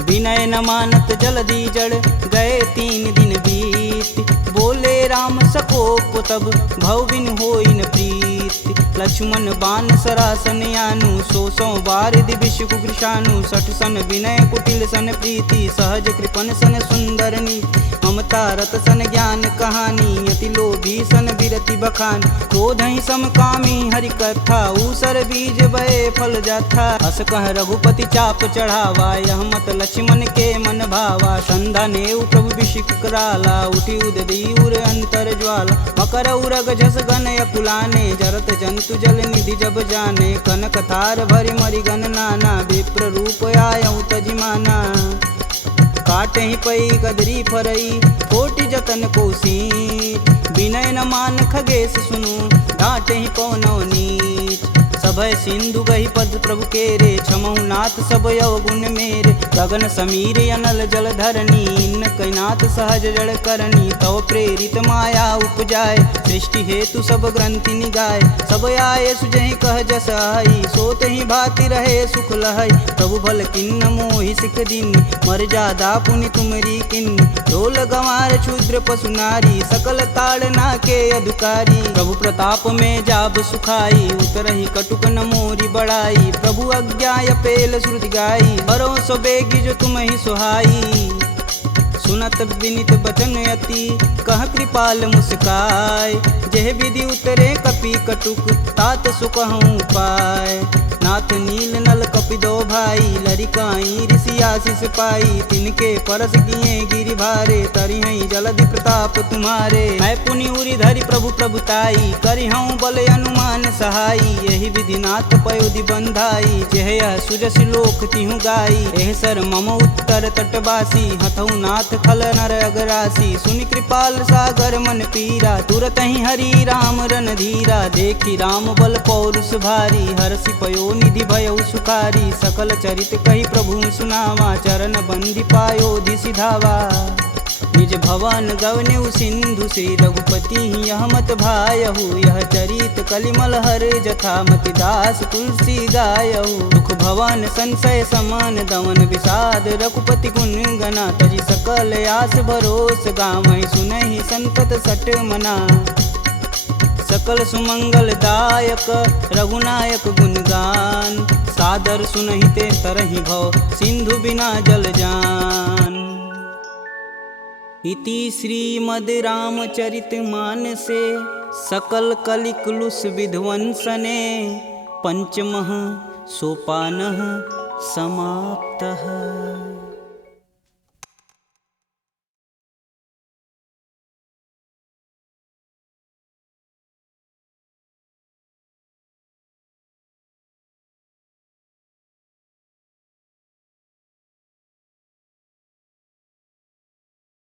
विनय न मानत जलधि जड़, गए 3 दिन बीत, बोले राम सकोप तब, भव बिन होई न प्रीत, लक्ष्मण बान सरासन यानु, 100 बार दिविश कुकृशानु, 60 सन विनय कुटिल सन प्रीति, सहज कृपन सन सुंदर नीति, ममता रत सन ज्ञान कहानी, यति लोभी सन विरति बखान, क्रोधहि समकामी हरि कथा, ऊसर बीज बए फल जाथा, अस कह रघुपति चाप चढ़ावा, यह मत लक्ष्मण के मन भावा, संधा नेउ प्रभु बिषिक कराला, उठी उददी उर अंतर ज्वाला, मकर उरग जस गन अकुलाने, जरत जंत हेतु जल निधि जब जाने, कनक थार भरि मरिगन नाना, विप्र रूप आयऊ तजिमाना। काटे ही पई गदरी फरई, कोटि जतन कोसीट, विनय न मान खगेश सुनु, डांटे ही पवनौ नीच। सभय सिंधु गही पद प्रभु केरे, छमहु नाथ सब अवगुण मेरे। गगन समीर अनल जल धरनी, इन कैनाथ सहज जड़ करनी। तव प्रेरित माया उपजाय, सृष्टि हेतु सब ग्रंथि निगाय। सब आये सुजहि कह जस आई, सोत ही भाति रहे सुख लहई। प्रभु भल किन्न मोहि सिख दीन, मर्यादा पुनि तुमरी किन्न। ढोल गंवार शूद्र पशु नारी, सकल ताड़ना के अधिकारी। प्रभु प्रताप में जाब सुखाई, उतरहि कटुक न मोरी बड़ाई। प्रभु आज्ञा पेल श्रुति गाई, बरो सो बेगी जो तुम ही सुहाई। सुनत विनित बचन अति, कह कृपाल मुस्काय। जेह विधि उतरे कपि कटुक, तात सुकहूँ पाय। नाथ नील नल कपि दो भाई, लरिकाई ऋषि आशीष पाई। तिनके परस किए गिरि भारे, तरिहई जलधि प्रताप तुम्हारे। मैं पुनि उरि धरि प्रभु प्रभुताई, करिहऊँ बल अनुमान सहाई। यही विधि नाथ पयोधि बंधाई, जेह यह सुजस लोक तिहु गाई। एह सर मम उत्तर तटवासी, हथऊ नाथ खल नर अगरासी। सुनि कृपाल सागर मन पीरा, तुरत ही हरि राम रन धीरा। देखी राम बल पौरुष भारी, हरषि पयो निधि भयउ सुखारी। सकल चरित कही प्रभु सुनावा, चरण बंदी पायोधि सिधावा। निज भवन गवनेउ सिंधु, श्री रघुपति यह मत भायहु। यह चरित कलिमल हर जथा, मति दास तुलसी गायहु। दुख भवन संशय समान, दमन विषाद रघुपति गुण गना। तजि सकल आस भरोस, गावहि सुनहि संतत सट मना। सकल सुमंगल दायक रघुनायक गुणगान, सादर सुनहि ते तरहि भव, सिंधु बिना जल जान। इति श्रीमद् रामचरित मानसे, सकल कलिकुलुष विध्वंसने। पंचमः सोपानः समाप्तः।